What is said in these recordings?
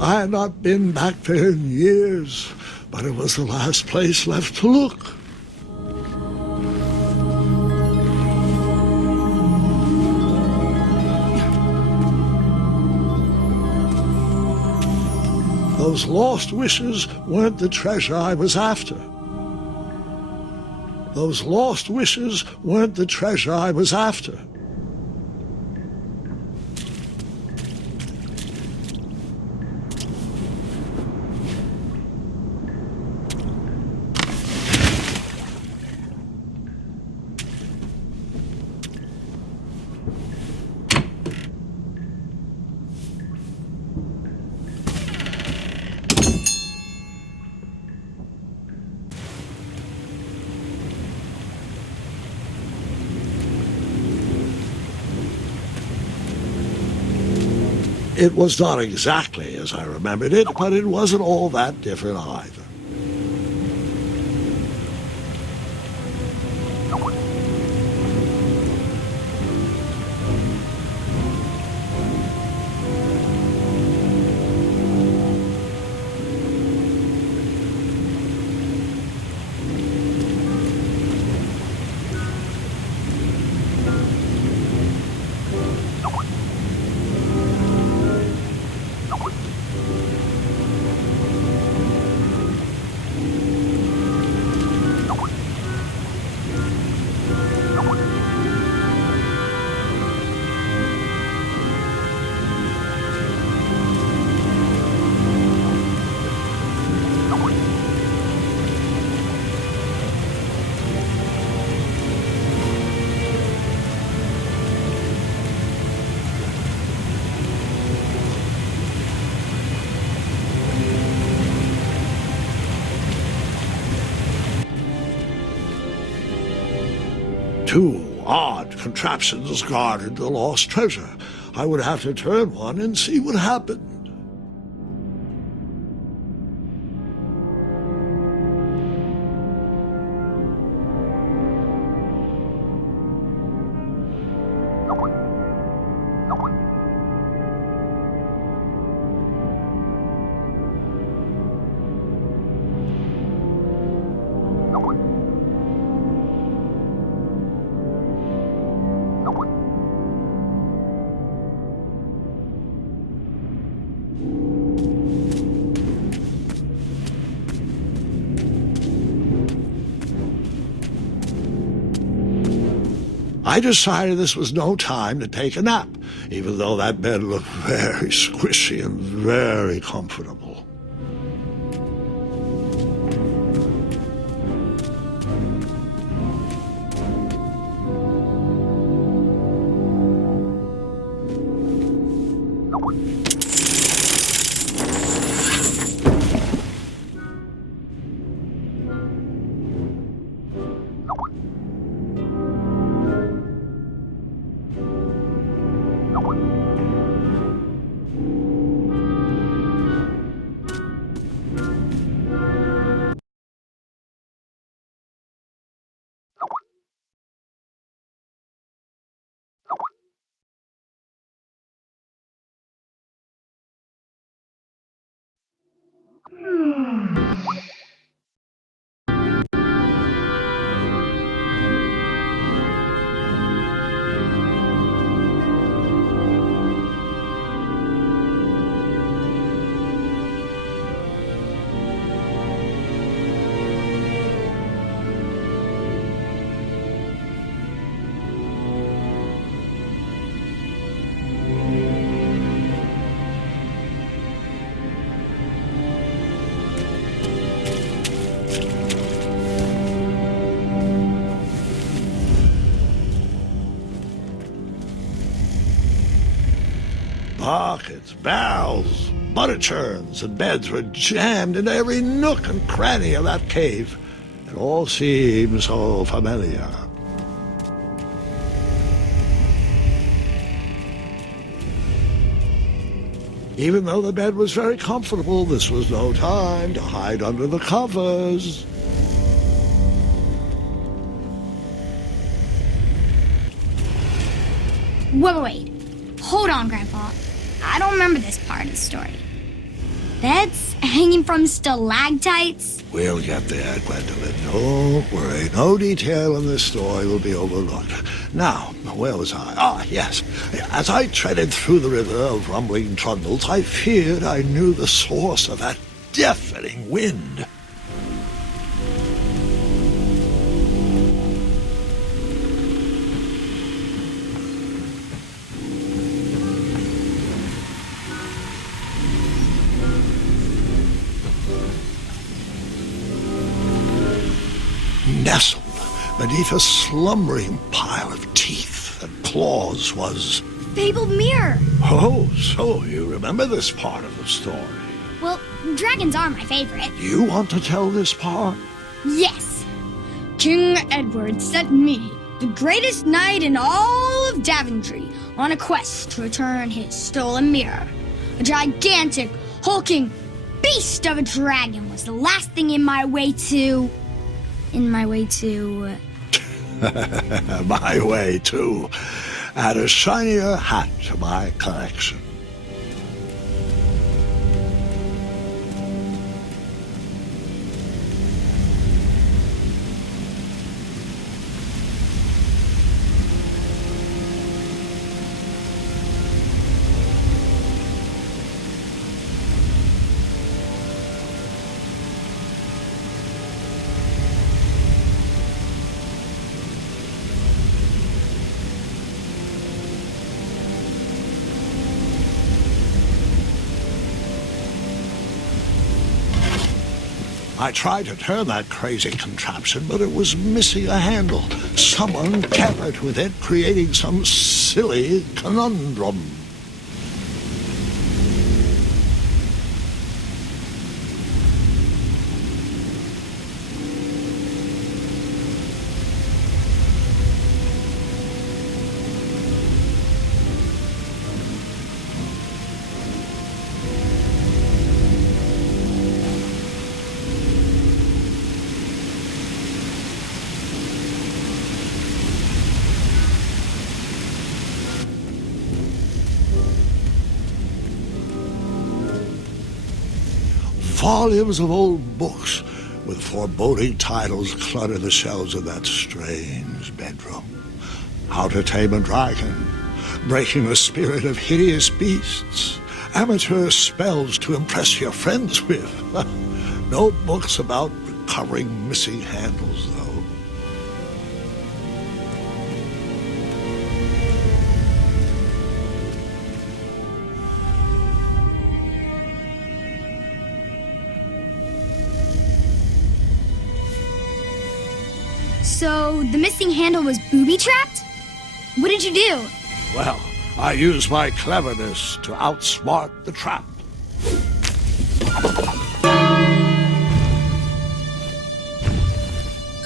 I had not been back there in years, but it was the last place left to look. Those lost wishes weren't the treasure I was after. Those lost wishes weren't the treasure I was after. It was not exactly as I remembered it, but it wasn't all that different either. Two odd contraptions guarded the lost treasure. I would have to turn one and see what happened. I decided this was no time to take a nap, even though that bed looked very squishy and very comfortable. Buckets, barrels, butter churns, and beds were jammed into every nook and cranny of that cave. It all seemed so familiar. Even though the bed was very comfortable, this was no time to hide under the covers. Wait. Hold on, Grandpa. I don't remember this part of the story. Beds hanging from stalactites? We'll get there, Gwendolyn. Don't worry. No detail in this story will be overlooked. Now, where was I? Ah, yes. As I treaded through the river of rumbling trundles, I feared I knew the source of that deafening wind. Nestled beneath a slumbering pile of teeth and claws was... Fabled mirror. Oh, so you remember this part of the story. Well, dragons are my favorite. You want to tell this part? Yes. King Edward sent me, the greatest knight in all of Daventry, on a quest to return his stolen mirror. A gigantic, hulking beast of a dragon was the last thing in my way to... My way to add a shinier hat to my collection. I tried to turn that crazy contraption, but it was missing a handle. Someone tampered with it, creating some silly conundrum. Volumes of old books with foreboding titles clutter the shelves of that strange bedroom. How to Tame a Dragon, Breaking the Spirit of Hideous Beasts, Amateur Spells to Impress Your Friends with. No books about recovering missing handles, though. So, the missing handle was booby-trapped? What did you do? Well, I used my cleverness to outsmart the trap.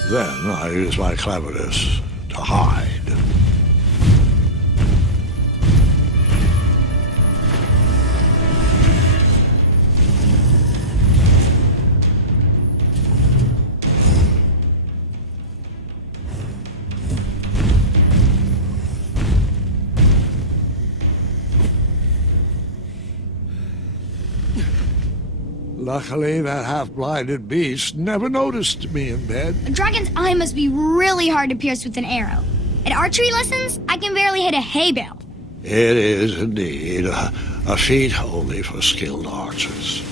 Then I used my cleverness to hide. Luckily, that half-blinded beast never noticed me in bed. A dragon's eye must be really hard to pierce with an arrow. At archery lessons, I can barely hit a hay bale. It is indeed a feat only for skilled archers.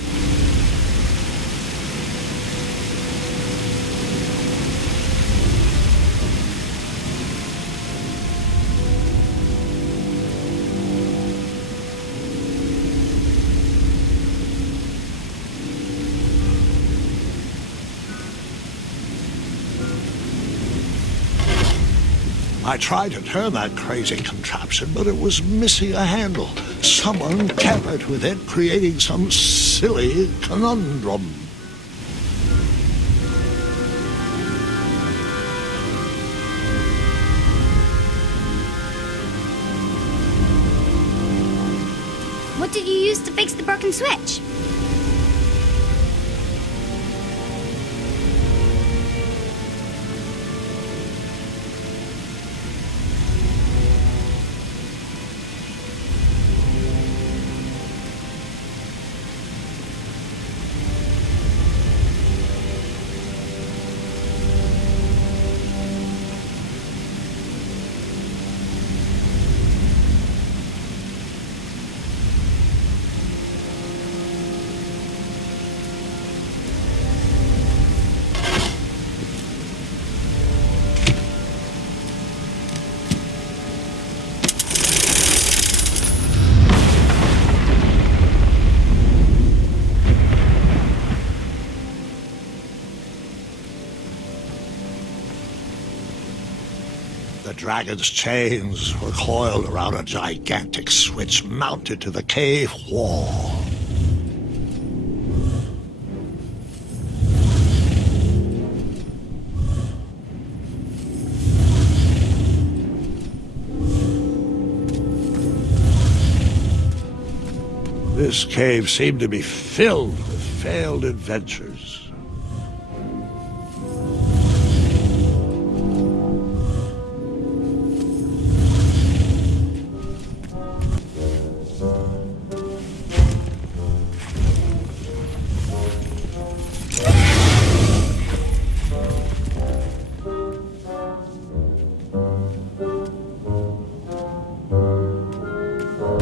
I tried to turn that crazy contraption, but it was missing a handle. Someone tampered with it, creating some silly conundrum. What did you use to fix the broken switch? The dragon's chains were coiled around a gigantic switch mounted to the cave wall. This cave seemed to be filled with failed adventures.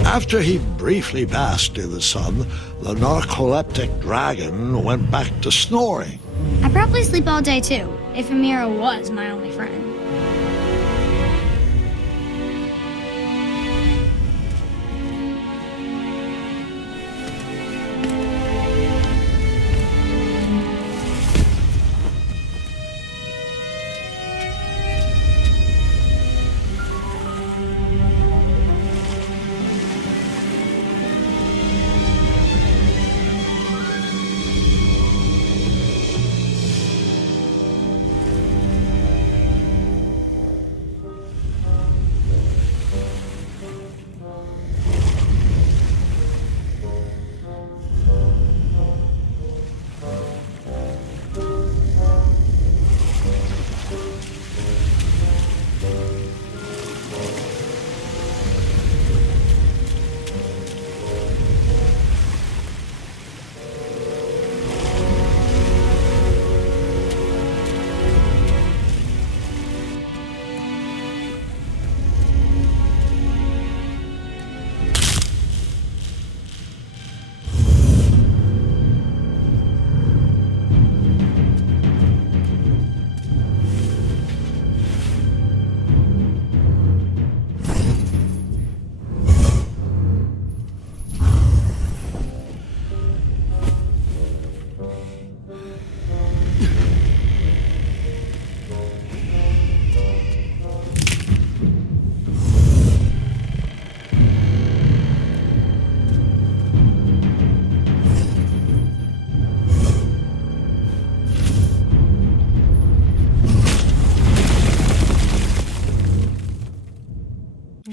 After he briefly basked in the sun, the narcoleptic dragon went back to snoring. I probably sleep all day too, if Amira was my only friend.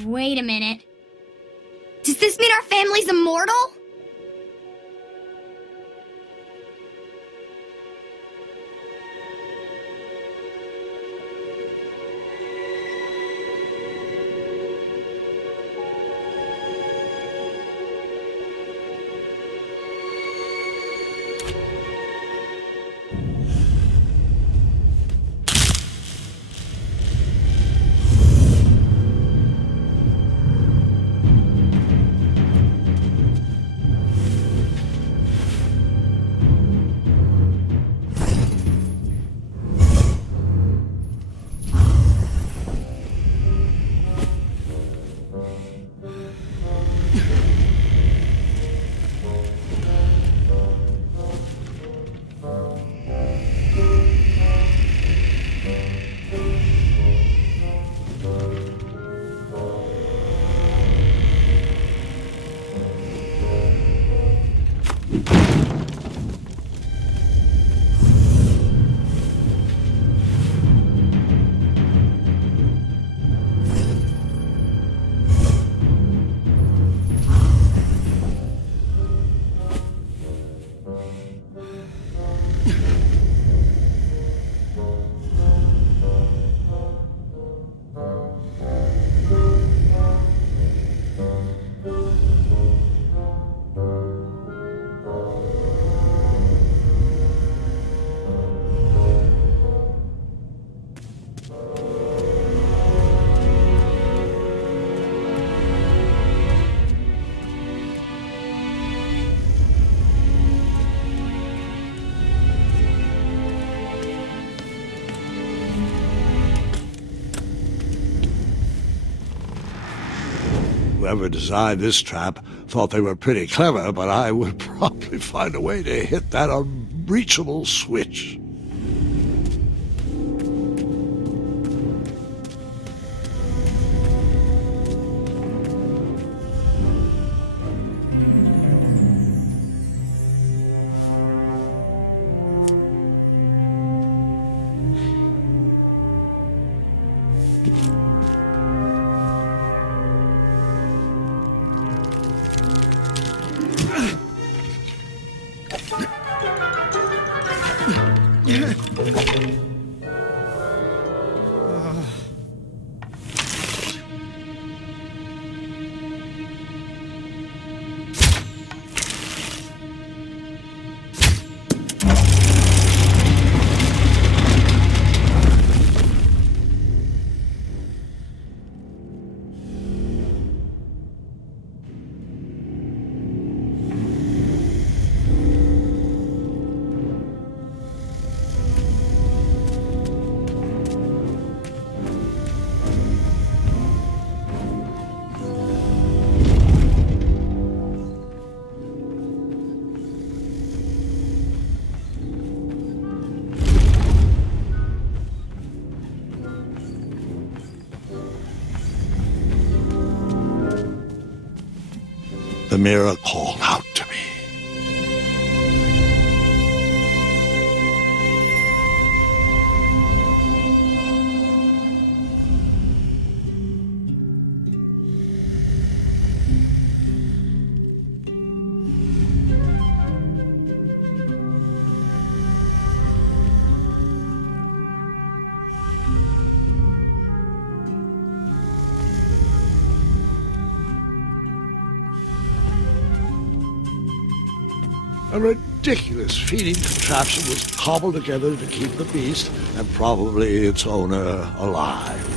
Wait a minute. Does this mean our family's immortal? Whoever designed this trap thought they were pretty clever, but I would probably find a way to hit that unreachable switch. The mirror called out to me. A ridiculous feeding contraption was cobbled together to keep the beast and probably its owner alive.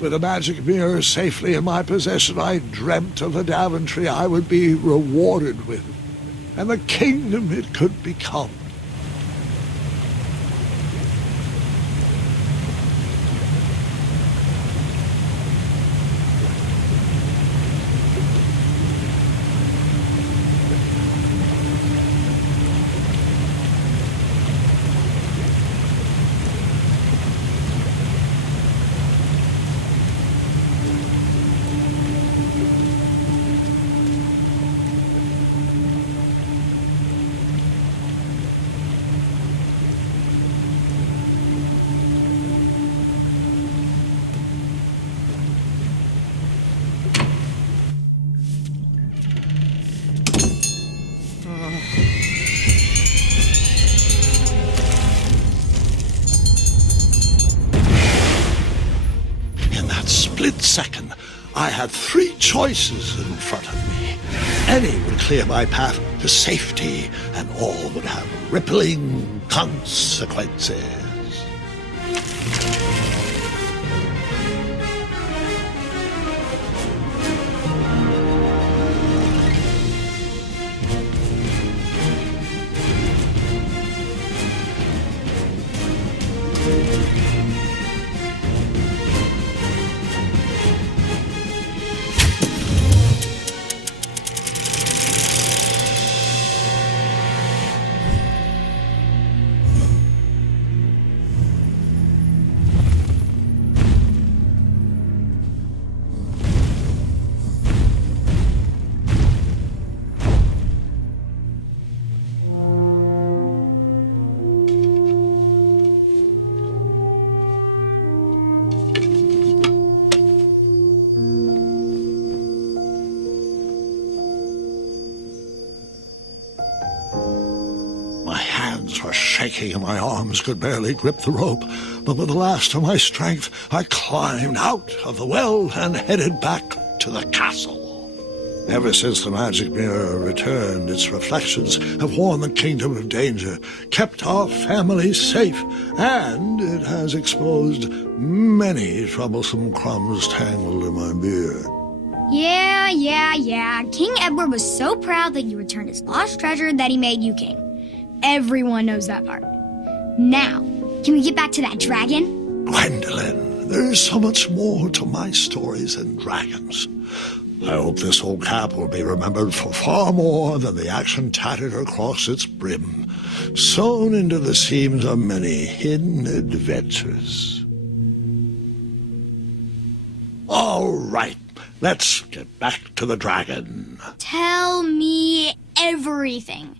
With the magic mirror safely in my possession, I dreamt of the Daventry I would be rewarded with, and the kingdom it could become. Split second, I had three choices in front of me. Any would clear my path to safety, and all would have rippling consequences. Were shaking and my arms could barely grip the rope, but with the last of my strength I climbed out of the well and headed back to the castle. Ever since the magic mirror returned, its reflections have warned the kingdom of danger, kept our family safe, and it has exposed many troublesome crumbs tangled in my beard. Yeah. King Edward was so proud that you returned his lost treasure that he made you king. Everyone knows that part. Now, can we get back to that dragon? Gwendolyn, there is so much more to my stories than dragons. I hope this old cap will be remembered for far more than the action tattered across its brim, sewn into the seams of many hidden adventures. All right, let's get back to the dragon. Tell me everything.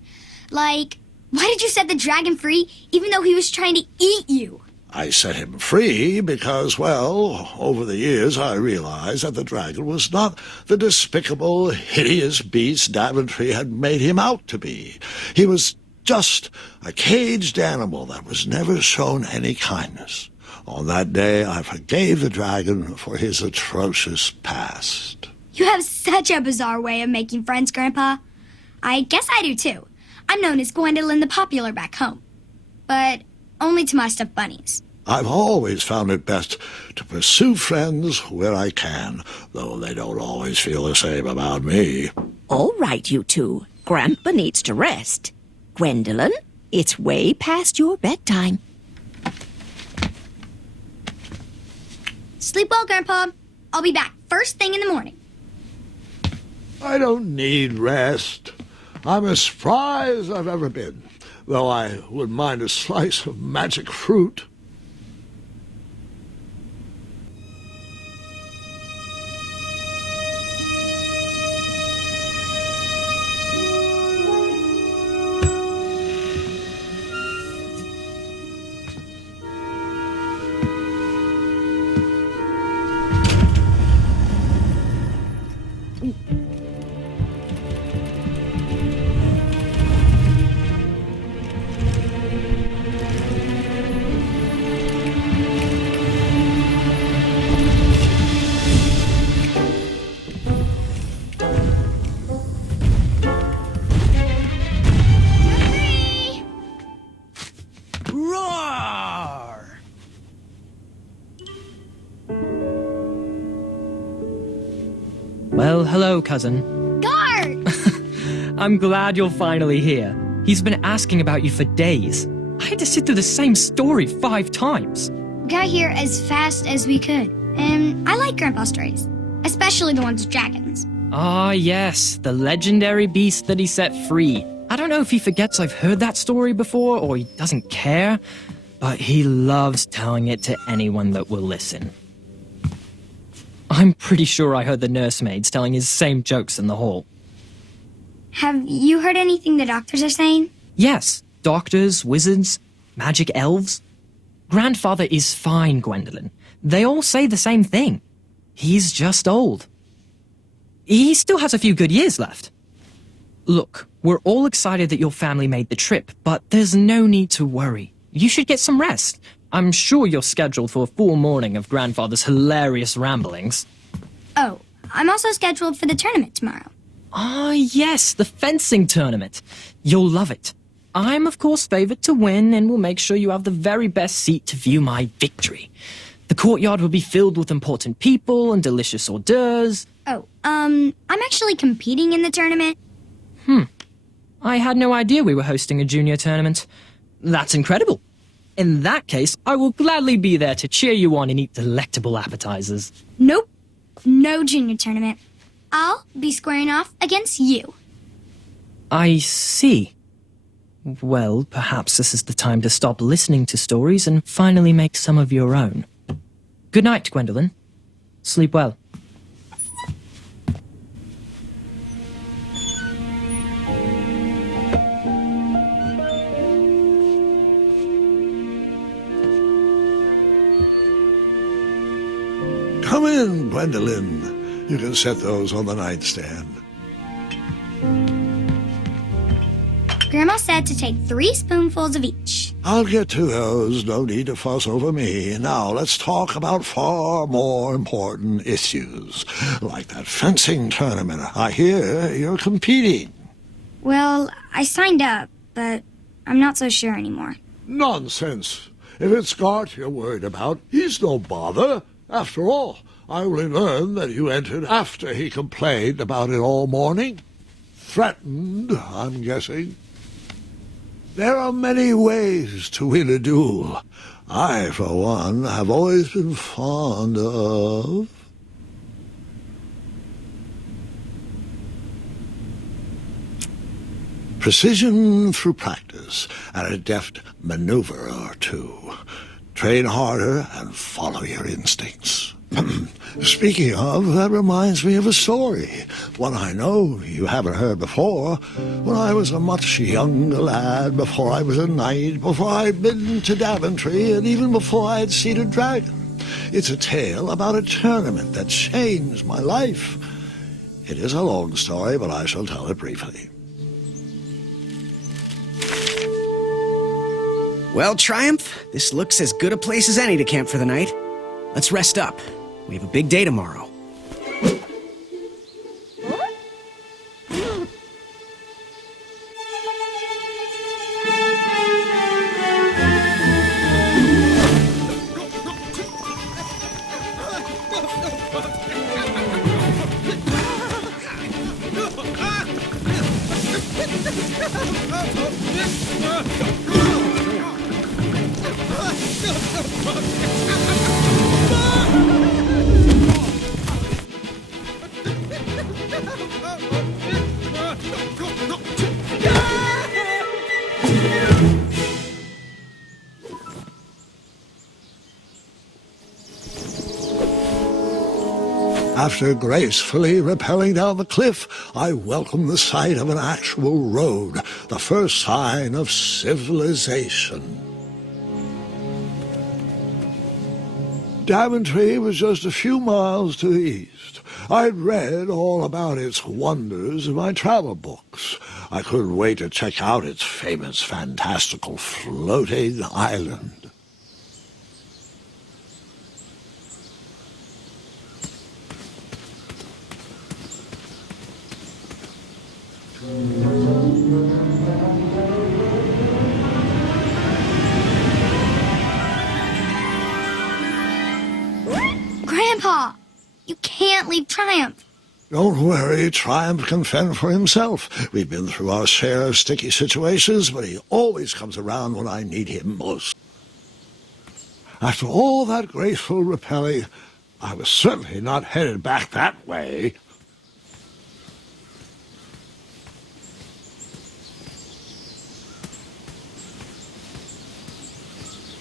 Like, why did you set the dragon free even though he was trying to eat you? I set him free because, well, over the years I realized that the dragon was not the despicable, hideous beast Daventry had made him out to be. He was just a caged animal that was never shown any kindness. On that day, I forgave the dragon for his atrocious past. You have such a bizarre way of making friends, Grandpa. I guess I do, too. I'm known as Gwendolyn the Popular back home, but only to my stuffed bunnies. I've always found it best to pursue friends where I can, though they don't always feel the same about me. All right, you two. Grandpa needs to rest. Gwendolyn, it's way past your bedtime. Sleep well, Grandpa. I'll be back first thing in the morning. I don't need rest. I'm as spry as I've ever been, though I wouldn't mind a slice of magic fruit. Well, hello, cousin. Guard! I'm glad you're finally here. He's been asking about you for days. I had to sit through the same story 5 times. We got here as fast as we could. And I like Grandpa's stories, especially the ones with dragons. Ah, yes, the legendary beast that he set free. I don't know if he forgets I've heard that story before or he doesn't care, but he loves telling it to anyone that will listen. I'm pretty sure I heard the nursemaids telling his same jokes in the hall. Have you heard anything the doctors are saying? Yes, doctors, wizards, magic elves. Grandfather is fine, Gwendolyn. They all say the same thing. He's just old. He still has a few good years left. Look, we're all excited that your family made the trip, but there's no need to worry. You should get some rest. I'm sure you're scheduled for a full morning of Grandfather's hilarious ramblings. Oh, I'm also scheduled for the tournament tomorrow. Ah, yes, the fencing tournament. You'll love it. I'm, of course, favored to win and will make sure you have the very best seat to view my victory. The courtyard will be filled with important people and delicious hors d'oeuvres. Oh, I'm actually competing in the tournament. I had no idea we were hosting a junior tournament. That's incredible. In that case, I will gladly be there to cheer you on and eat delectable appetizers. Nope, no junior tournament. I'll be squaring off against you. I see. Well, perhaps this is the time to stop listening to stories and finally make some of your own. Good night, Gwendolyn. Sleep well. Come in, Gwendolyn. You can set those on the nightstand. Grandma said to take 3 spoonfuls of each. I'll get to those. No need to fuss over me. Now, let's talk about far more important issues, like that fencing tournament. I hear you're competing. Well, I signed up, but I'm not so sure anymore. Nonsense. If it's Gart you're worried about, he's no bother. After all, I only learned that you entered after he complained about it all morning. Threatened, I'm guessing. There are many ways to win a duel. I, for one, have always been fond of... precision through practice and a deft maneuver or two. Train harder and follow your instincts. Speaking of, that reminds me of a story, one I know you haven't heard before. When I was a much younger lad, before I was a knight, before I'd been to Daventry, and even before I'd seen a dragon. It's a tale about a tournament that changed my life. It is a long story, but I shall tell it briefly. Well, Triumph, this looks as good a place as any to camp for the night. Let's rest up. We have a big day tomorrow. After gracefully rappelling down the cliff, I welcomed the sight of an actual road, the first sign of civilization. Daventry was just a few miles to the east. I'd read all about its wonders in my travel books. I couldn't wait to check out its famous, fantastical floating island. Grandpa, you can't leave Triumph. Don't worry, Triumph can fend for himself. We've been through our share of sticky situations, but he always comes around when I need him most. After all that graceful repelling, I was certainly not headed back that way.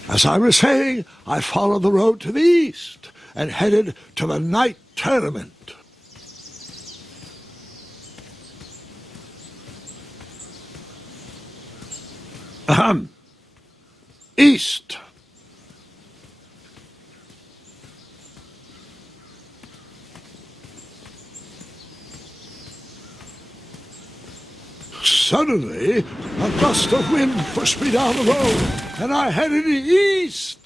As I was saying, I followed the road to the east and headed to the night tournament. East. Suddenly, a gust of wind pushed me down the road, and I headed east.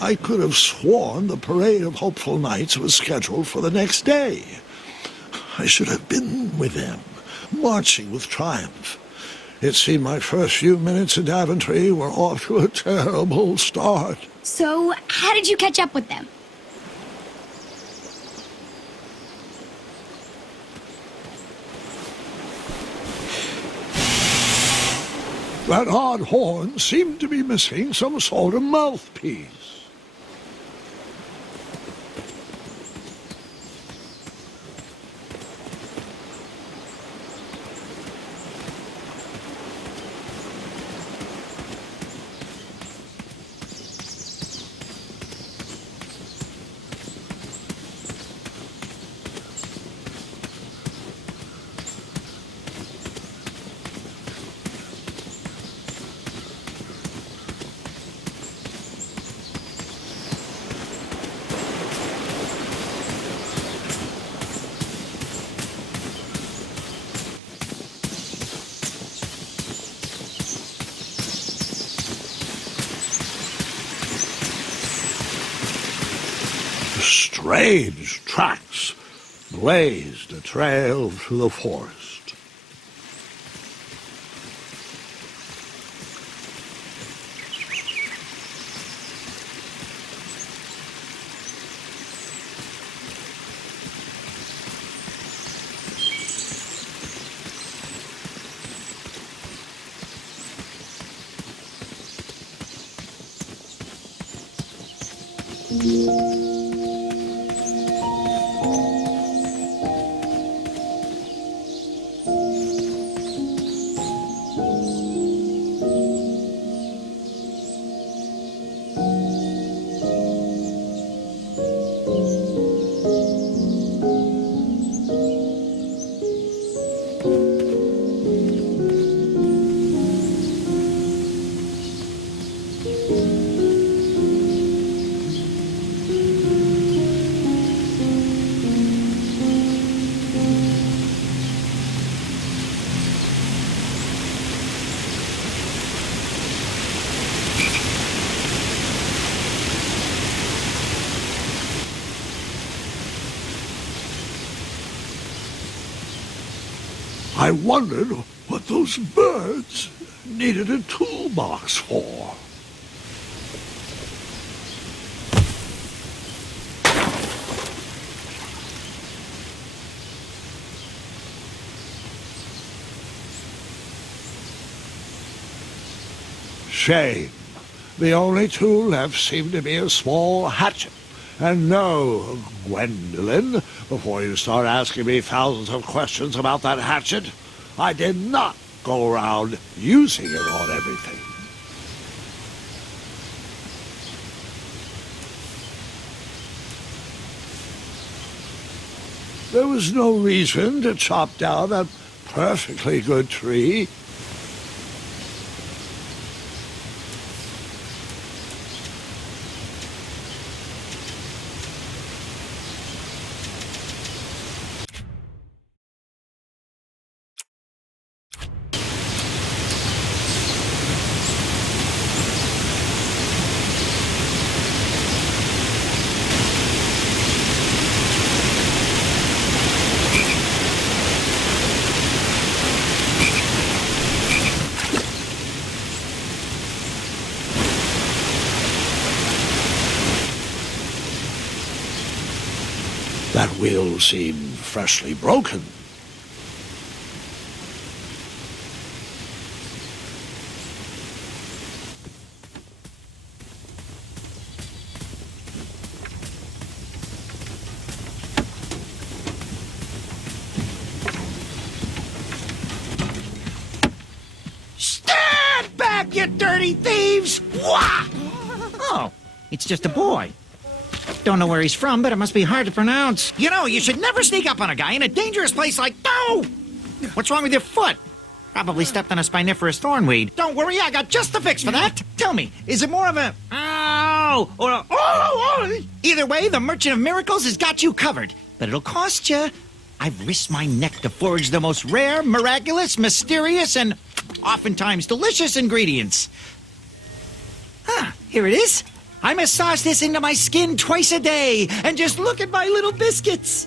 I could have sworn the parade of hopeful knights was scheduled for the next day. I should have been with them, marching with Triumph. It seemed my first few minutes in Daventry were off to a terrible start. So, how did you catch up with them? That odd horn seemed to be missing some sort of mouthpiece. Strange tracks blazed a trail through the forest. I wondered what those birds needed a toolbox for. Shame. The only tool left seemed to be a small hatchet, And no, Gwendolyn, before you start asking me thousands of questions about that hatchet, I did not go around using it on everything. There was no reason to chop down a perfectly good tree. That wheel seemed freshly broken. Stand back, you dirty thieves! Wah! Oh, it's just a boy. Don't know where he's from, but it must be hard to pronounce. You know, you should never sneak up on a guy in a dangerous place like... No! What's wrong with your foot? Probably stepped on a spiniferous thornweed. Don't worry, I got just the fix for that. Tell me, is it more of a... Ow! Or a... Oh! Either way, the Merchant of Miracles has got you covered. But it'll cost you. I've risked my neck to forage the most rare, miraculous, mysterious, and oftentimes delicious ingredients. Ah, here it is. I massage this into my skin twice a day, and just look at my little biscuits.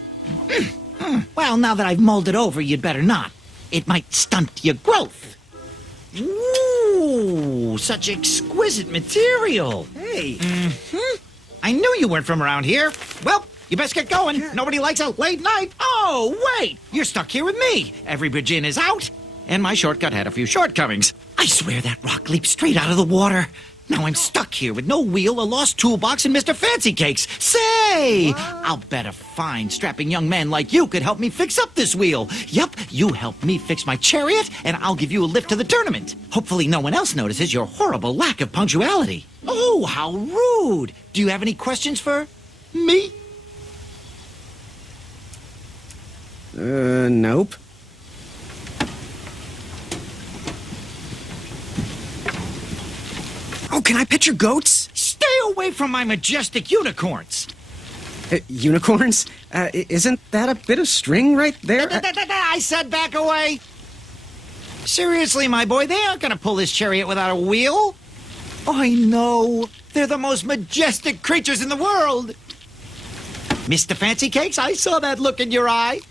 Well, now that I've molded over, you'd better not. It might stunt your growth. Ooh, such exquisite material. Hey. I knew you weren't from around here. Well, you best get going. Nobody likes a late night. Oh, wait, you're stuck here with me. Every bridge in is out, and my shortcut had a few shortcomings. I swear that rock leaped straight out of the water. Now I'm stuck here with no wheel, a lost toolbox, and Mr. Fancy Cakes. Say, I'll bet a fine, strapping young man like you could help me fix up this wheel. Yup, you help me fix my chariot, and I'll give you a lift to the tournament. Hopefully no one else notices your horrible lack of punctuality. Oh, how rude. Do you have any questions for me? Nope. Oh, can I pet your goats? Stay away from my majestic unicorns. Unicorns? Isn't that a bit of string right there? I said back away. Seriously, my boy, they aren't going to pull this chariot without a wheel. I know. They're the most majestic creatures in the world. Mr. Fancy Cakes, I saw that look in your eye.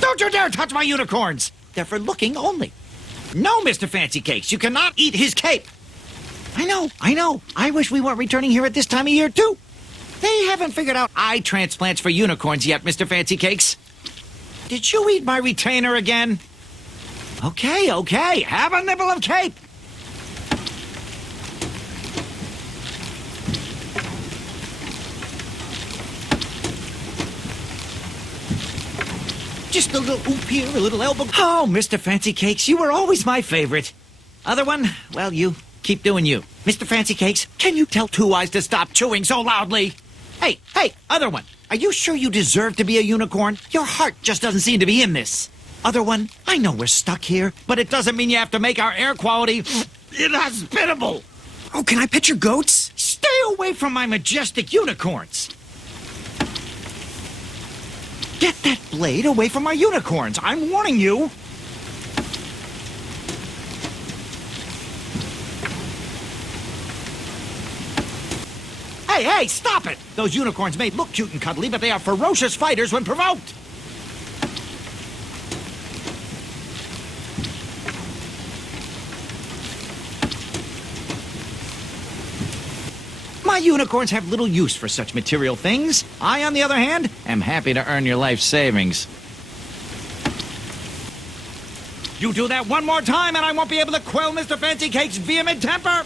Don't you dare touch my unicorns. They're for looking only. No, Mr. Fancy Cakes, you cannot eat his cape. I know. I wish we weren't returning here at this time of year, too. They haven't figured out eye transplants for unicorns yet, Mr. Fancy Cakes. Did you eat my retainer again? Okay. Have a nibble of cape. Just a little oop here, a little elbow. Oh, Mr. Fancy Cakes, you were always my favorite. Other one, well, you keep doing you. Mr. Fancy Cakes, can you tell Two Eyes to stop chewing so loudly? Hey, other one, are you sure you deserve to be a unicorn? Your heart just doesn't seem to be in this. Other one, I know we're stuck here, but it doesn't mean you have to make our air quality inhospitable. Oh, can I pet your goats? Stay away from my majestic unicorns. Get that blade away from my unicorns. I'm warning you. Hey, stop it! Those unicorns may look cute and cuddly, but they are ferocious fighters when provoked. My unicorns have little use for such material things. I, on the other hand, am happy to earn your life savings. You do that one more time and I won't be able to quell Mr. Fancy Cake's vehement temper!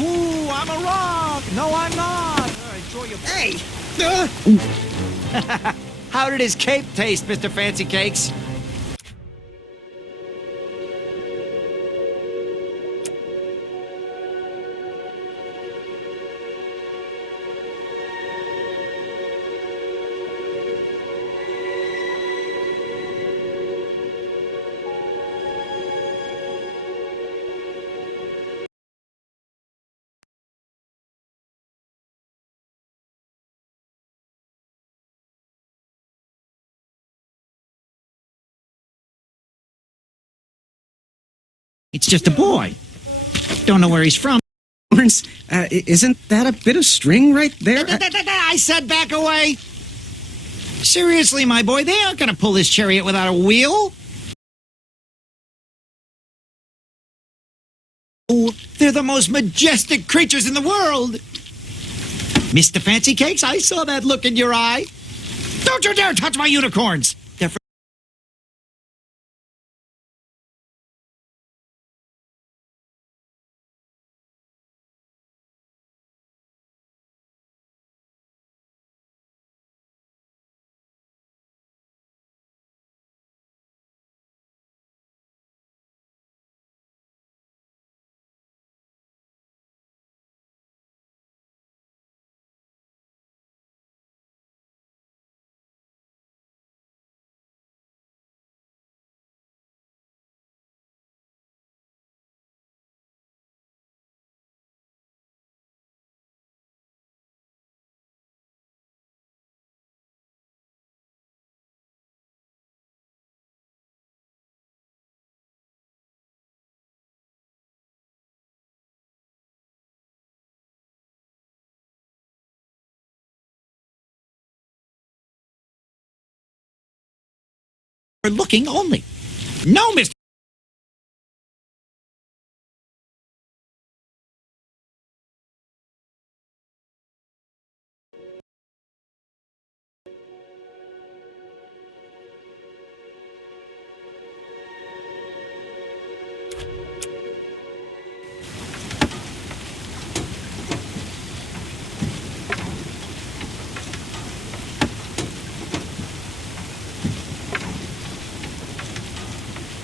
Ooh, I'm a rock! No, I'm not! Enjoy your... Hey! How did his cape taste, Mr. Fancy Cakes? It's just a boy. Don't know where he's from. Horns, isn't that a bit of string right there? I said back away. Seriously, my boy, they aren't going to pull this chariot without a wheel. Oh, they're the most majestic creatures in the world. Mr. Fancy Cakes, I saw that look in your eye. Don't you dare touch my unicorns. They're for looking only. No, Mr.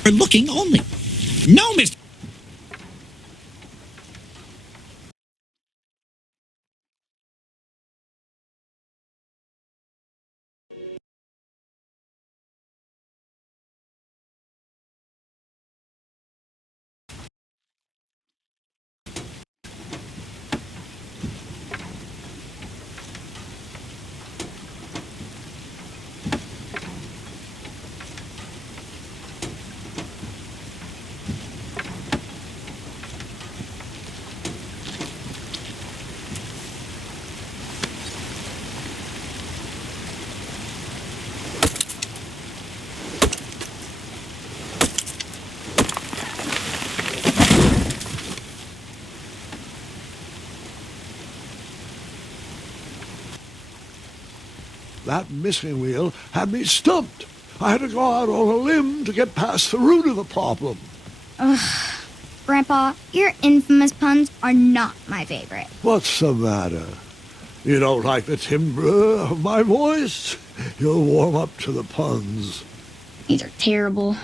Looking only. No, Mr. That missing wheel had me stumped. I had to go out on a limb to get past the root of the problem. Grandpa, your infamous puns are not my favorite. What's the matter? You don't like the timbre of my voice? You'll warm up to the puns. These are terrible.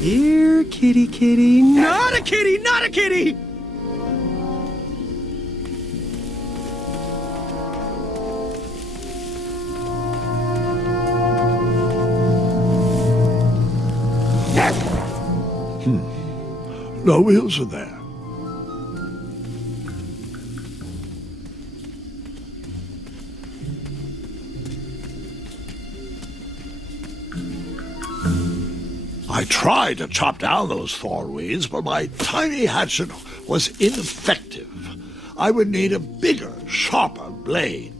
Here, kitty, kitty. Not a kitty, not a kitty! No wheels in there. I tried to chop down those thorn weeds, but my tiny hatchet was ineffective. I would need a bigger, sharper blade.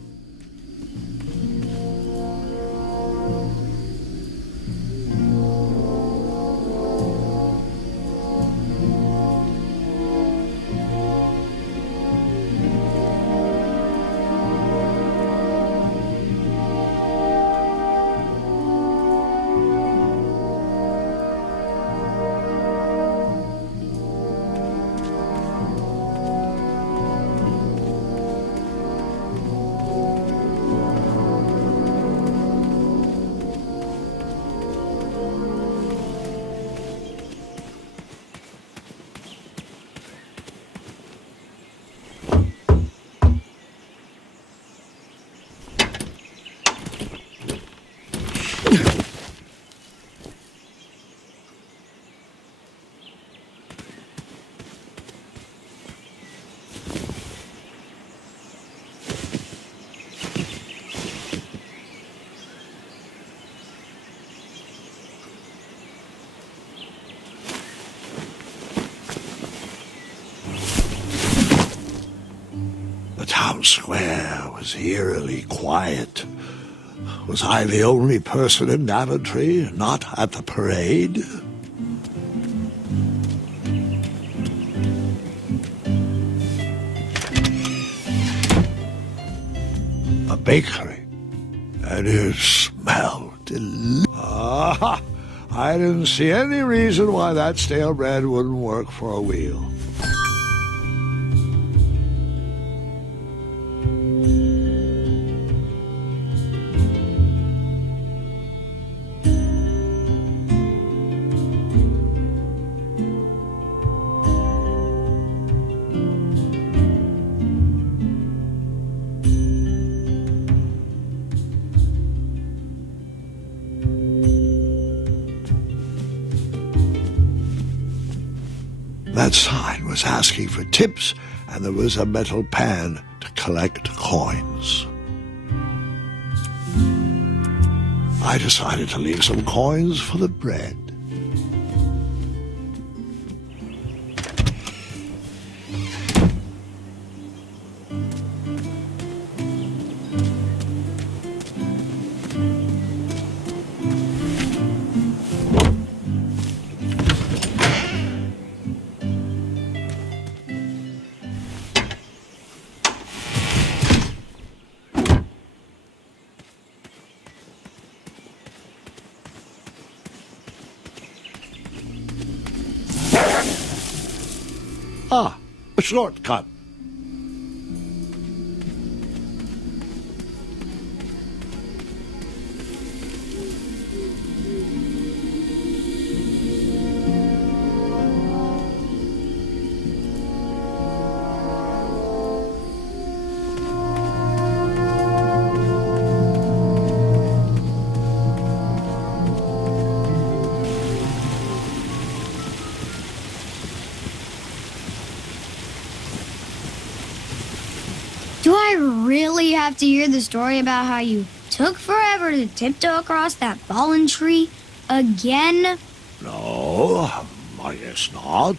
was eerily quiet. Was I the only person in Daventry not at the parade? A bakery, and it smelled delicious. Ah, I didn't see any reason why that stale bread wouldn't work for a wheel. That sign was asking for tips, and there was a metal pan to collect coins. I decided to leave some coins for the bread. Ah, a shortcut. Do I really have to hear the story about how you took forever to tiptoe across that fallen tree again? No, I guess not.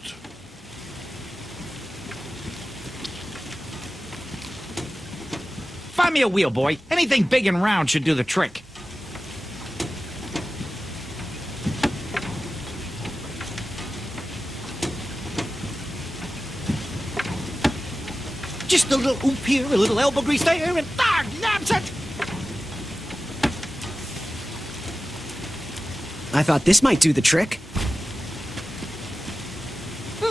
Find me a wheel, boy. Anything big and round should do the trick. Just a little oomph here, a little elbow grease there, and that's it! I thought this might do the trick.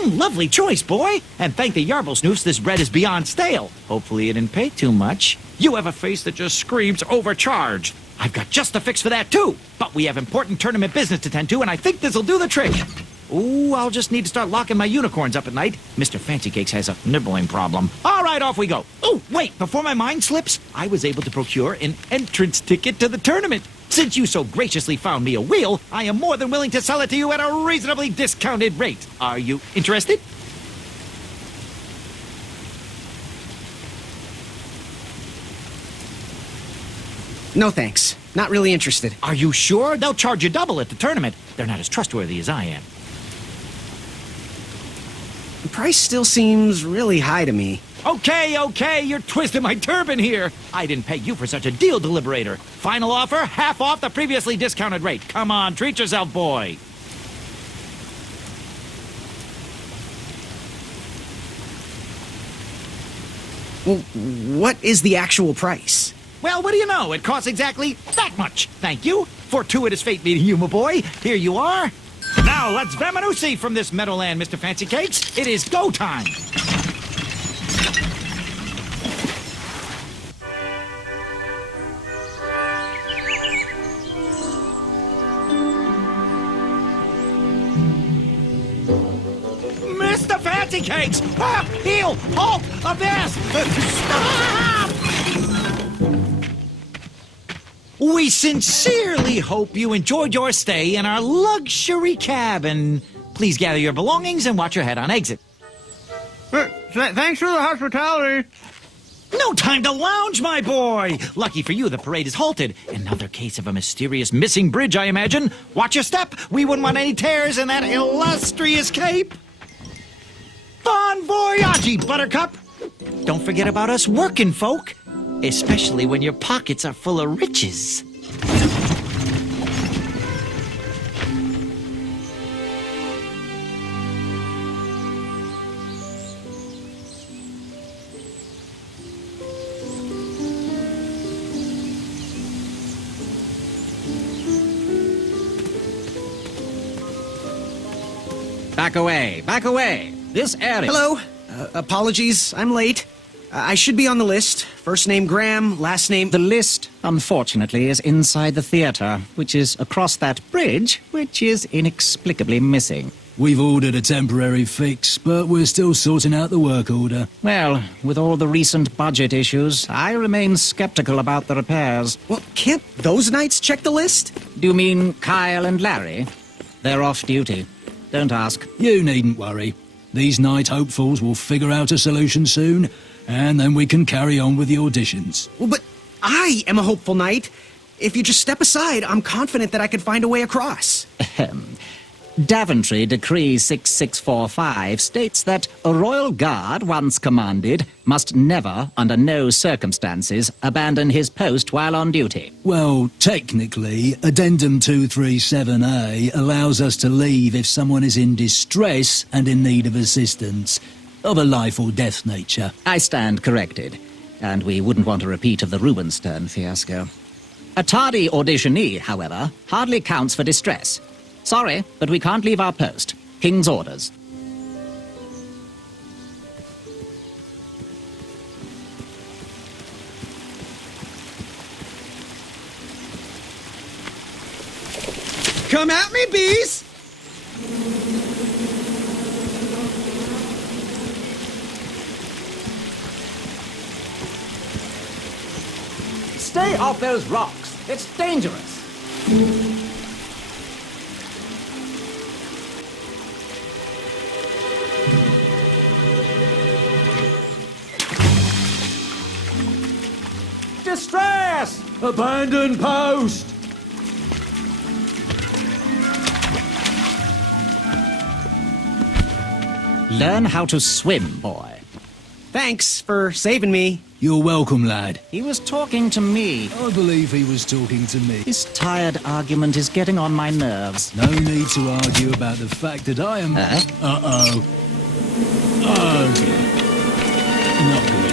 Lovely choice, boy. And thank the Yarblesnoofs, this bread is beyond stale. Hopefully you didn't pay too much. You have a face that just screams overcharged. I've got just the fix for that, too. But we have important tournament business to tend to, and I think this'll do the trick. Ooh, I'll just need to start locking my unicorns up at night. Mr. Fancy Cakes has a nibbling problem. All right, off we go. Oh, wait, before my mind slips, I was able to procure an entrance ticket to the tournament. Since you so graciously found me a wheel, I am more than willing to sell it to you at a reasonably discounted rate. Are you interested? No thanks. Not really interested. Are you sure? They'll charge you double at the tournament. They're not as trustworthy as I am. The price still seems really high to me. Okay, you're twisting my turban here. I didn't pay you for such a deal, Deliberator. Final offer, half off the previously discounted rate. Come on, treat yourself, boy. Well, what is the actual price? Well, what do you know? It costs exactly that much. Thank you. Fortuitous fate meeting you, my boy. Here you are. Now, let's Vamanusi from this meadowland, Mr. Fancy Cakes. It is go time. Mr. Fancy Cakes! Ah, heel! Halt! Abyss! Stop! We sincerely hope you enjoyed your stay in our luxury cabin. Please gather your belongings and watch your head on exit. Thanks for the hospitality. No time to lounge, my boy! Lucky for you, the parade is halted. Another case of a mysterious missing bridge, I imagine. Watch your step. We wouldn't want any tears in that illustrious cape. Bon voyage, Buttercup! Don't forget about us working folk. especially when your pockets are full of riches. Back away, back away. This area. Hello. Apologies, I'm late. I should be on the list. First name Graham, last name... The list, unfortunately, is inside the theater, which is across that bridge, which is inexplicably missing. We've ordered a temporary fix, but we're still sorting out the work order. Well, with all the recent budget issues, I remain skeptical about the repairs. Well, can't those knights check the list? Do you mean Kyle and Larry? They're off duty. Don't ask. You needn't worry. These night hopefuls will figure out a solution soon, and then we can carry on with the auditions. Well, but I am a hopeful knight. If you just step aside, I'm confident that I could find a way across. Daventry Decree 6645 states that a royal guard once commanded must never, under no circumstances, abandon his post while on duty. Well, technically, Addendum 237A allows us to leave if someone is in distress and in need of assistance, of a life or death nature. I stand corrected, and we wouldn't want a repeat of the Rubenstern fiasco. A tardy auditionee, however, hardly counts for distress. Sorry, but we can't leave our post. King's orders. Come at me, bees! Stay off those rocks. It's dangerous. Distress! Abandon post! Learn how to swim, boy. Thanks for saving me. You're welcome, lad. He was talking to me. I believe he was talking to me. This tired argument is getting on my nerves. No need to argue about the fact that I am... Huh? Uh-oh. Oh, dear. Not good.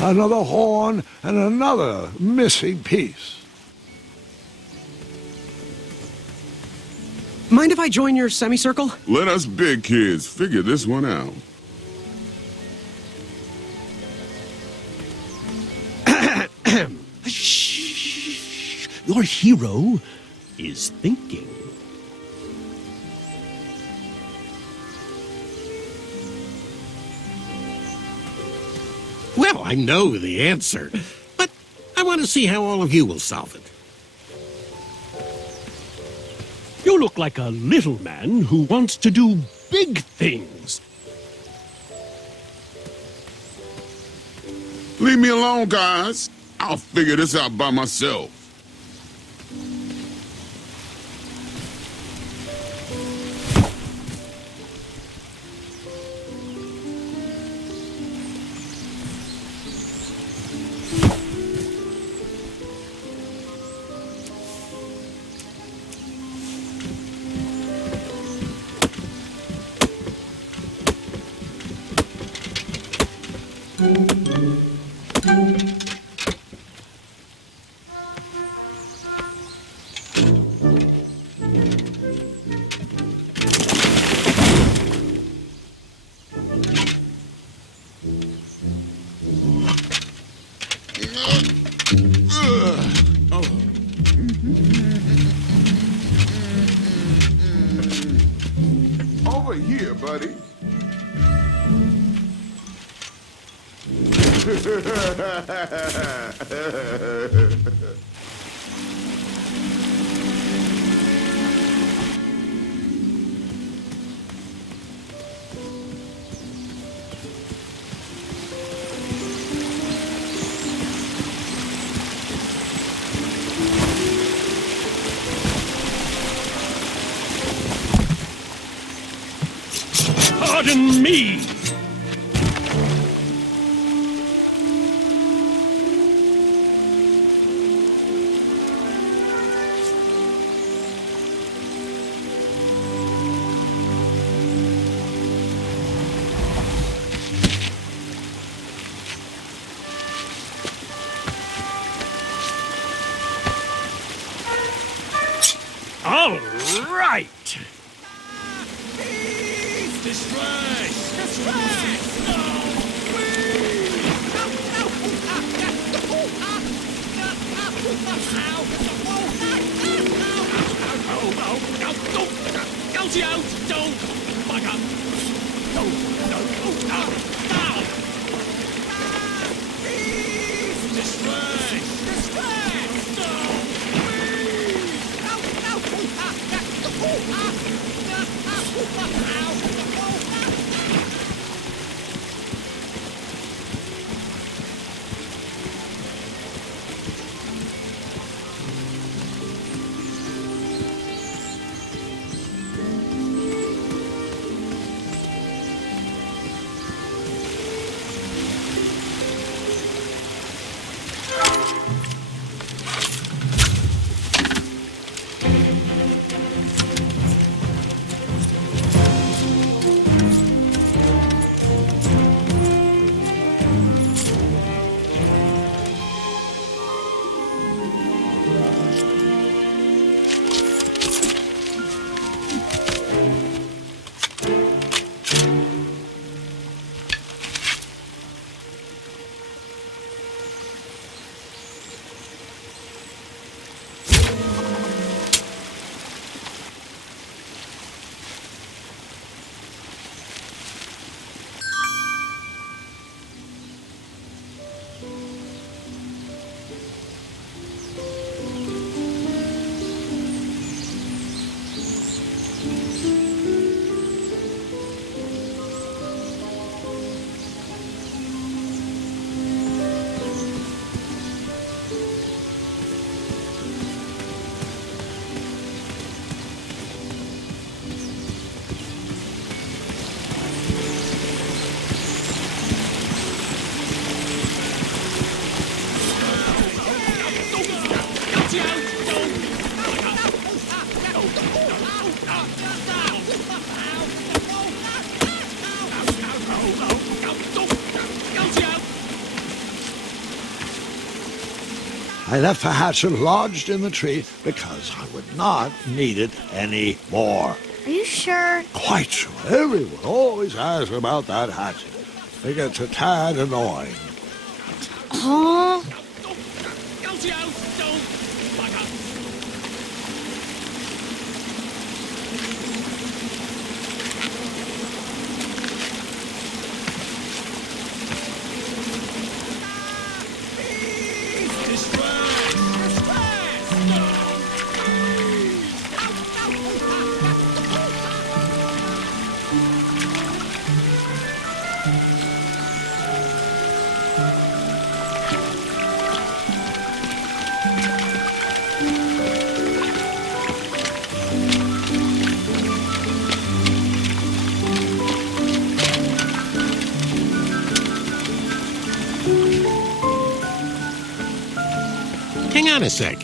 Another horn and another missing piece. Mind if I join your semicircle? Let us big kids figure this one out. Shh. Your hero is thinking. Well, I know the answer, but I want to see how all of you will solve it. You look like a little man who wants to do big things. Leave me alone, guys. I'll figure this out by myself. Over here, buddy. pardon me. All right. I left the hatchet lodged in the tree because I would not need it any more. Are you sure? Quite sure. Everyone always asks about that hatchet. It gets a tad annoying. Huh? Hang on a sec.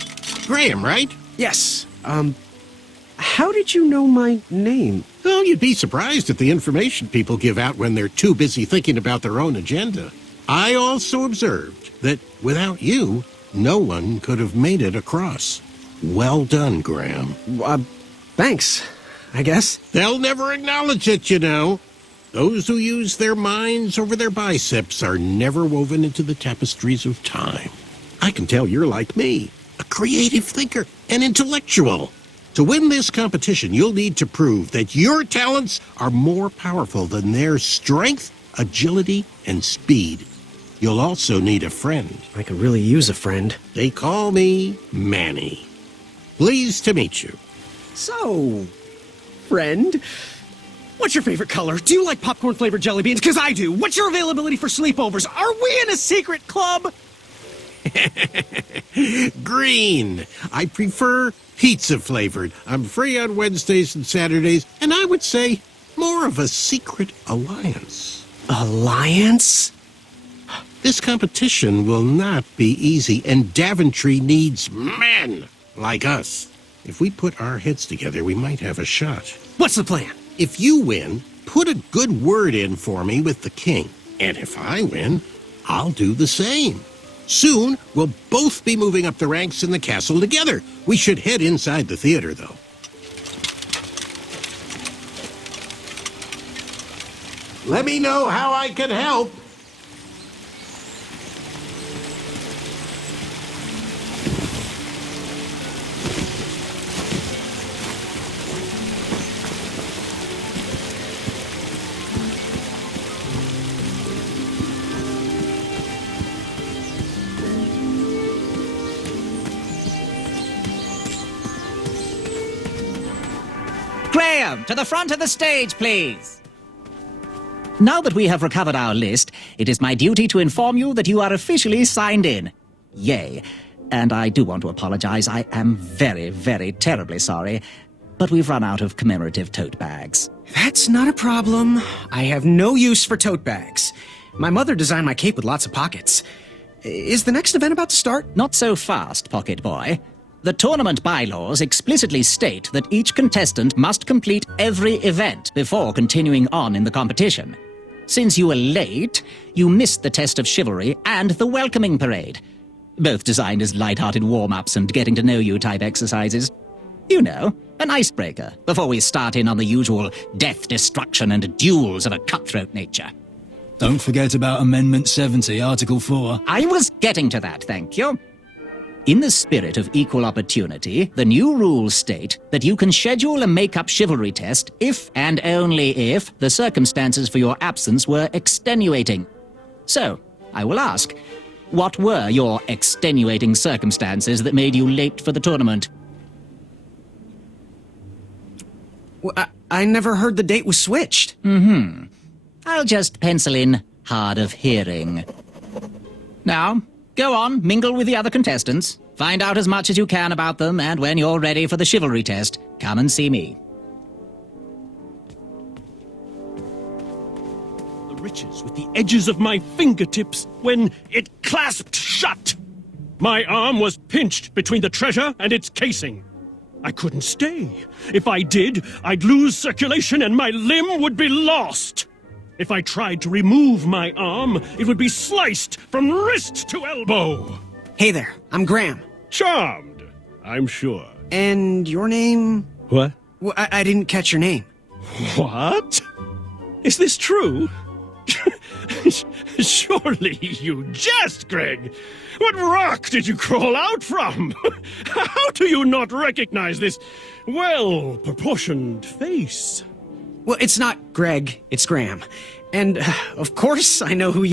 Graham, right? Yes. How did you know my name? Well, you'd be surprised at the information people give out when they're too busy thinking about their own agenda. I also observed that without you, no one could have made it across. Well done, Graham. Thanks, I guess. They'll never acknowledge it, you know. Those who use their minds over their biceps are never woven into the tapestries of time. I can tell you're like me, a creative thinker, an intellectual. To win this competition, you'll need to prove that your talents are more powerful than their strength, agility, and speed. You'll also need a friend. I could really use a friend. They call me Manny. Pleased to meet you. So, friend, what's your favorite color? Do you like popcorn-flavored jelly beans? Because I do. What's your availability for sleepovers? Are we in a secret club? Green. I prefer pizza flavored. I'm free on Wednesdays and Saturdays, and I would say more of a secret alliance. Alliance? This competition will not be easy, and Daventry needs men like us. If we put our heads together, we might have a shot. What's the plan? If you win, put a good word in for me with the king. And if I win, I'll do the same. Soon, we'll both be moving up the ranks in the castle together. We should head inside the theater, though. Let me know how I can help. Graham, to the front of the stage, please. Now that we have recovered our list, it is my duty to inform you that you are officially signed in. Yay. And I do want to apologize. I am very, very terribly sorry. But we've run out of commemorative tote bags. That's not a problem. I have no use for tote bags. My mother designed my cape with lots of pockets. Is the next event about to start? Not so fast, Pocket Boy. The tournament bylaws explicitly state that each contestant must complete every event before continuing on in the competition. Since you were late, you missed the test of chivalry and the welcoming parade, both designed as light-hearted warm-ups and getting-to-know-you type exercises. You know, an icebreaker before we start in on the usual death, destruction, and duels of a cutthroat nature. Don't forget about Amendment 70, Article 4. I was getting to that, thank you. In the spirit of equal opportunity, the new rules state that you can schedule a make-up chivalry test if and only if the circumstances for your absence were extenuating. So, I will ask, what were your extenuating circumstances that made you late for the tournament? Well, I never heard the date was switched. I'll just pencil in hard of hearing. Now, go on, mingle with the other contestants. Find out as much as you can about them, and when you're ready for the chivalry test, come and see me. The riches with the edges of my fingertips when it clasped shut. My arm was pinched between the treasure and its casing. I couldn't stay. If I did, I'd lose circulation and my limb would be lost. If I tried to remove my arm, it would be sliced from wrist to elbow. Hey there, I'm Graham. Charmed, I'm sure. And your name? What? Well, I didn't catch your name. What? Is this true? Surely you jest, Greg. What rock did you crawl out from? How do you not recognize this well-proportioned face? Well, it's not Greg, it's Graham. And, of course, I know who you...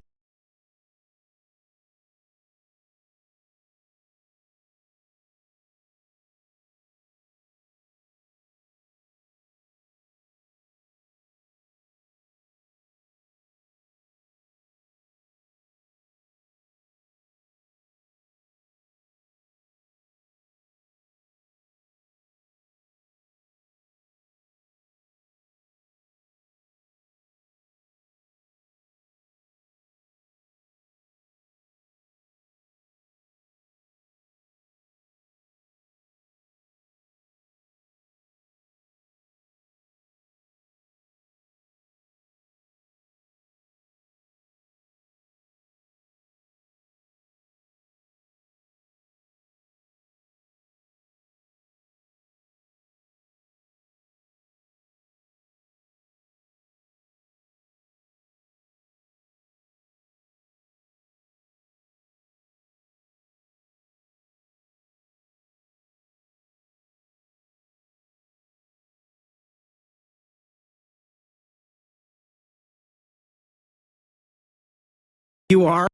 You are...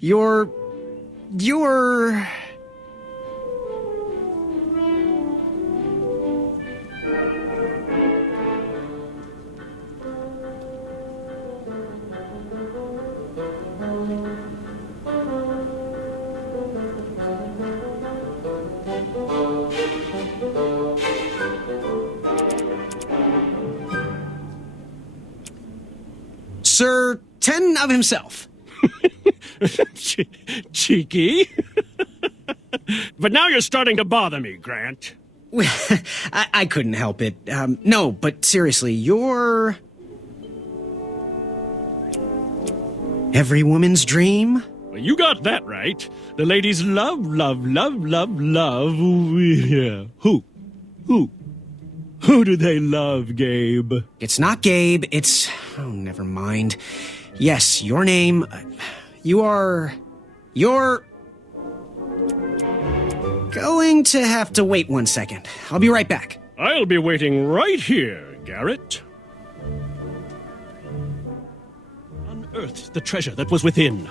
You're... Sir Ten of himself. Cheeky. But now you're starting to bother me, Grant. I couldn't help it. No, but seriously, you're... every woman's dream? Well, you got that right. The ladies love, love, love, love, love. Yeah. Who? Who do they love, Gabe? It's not Gabe, it's... oh, never mind. Yes, your name... you're... going to have to wait 1 second. I'll be right back. I'll be waiting right here, Garrett. Unearthed the treasure that was within.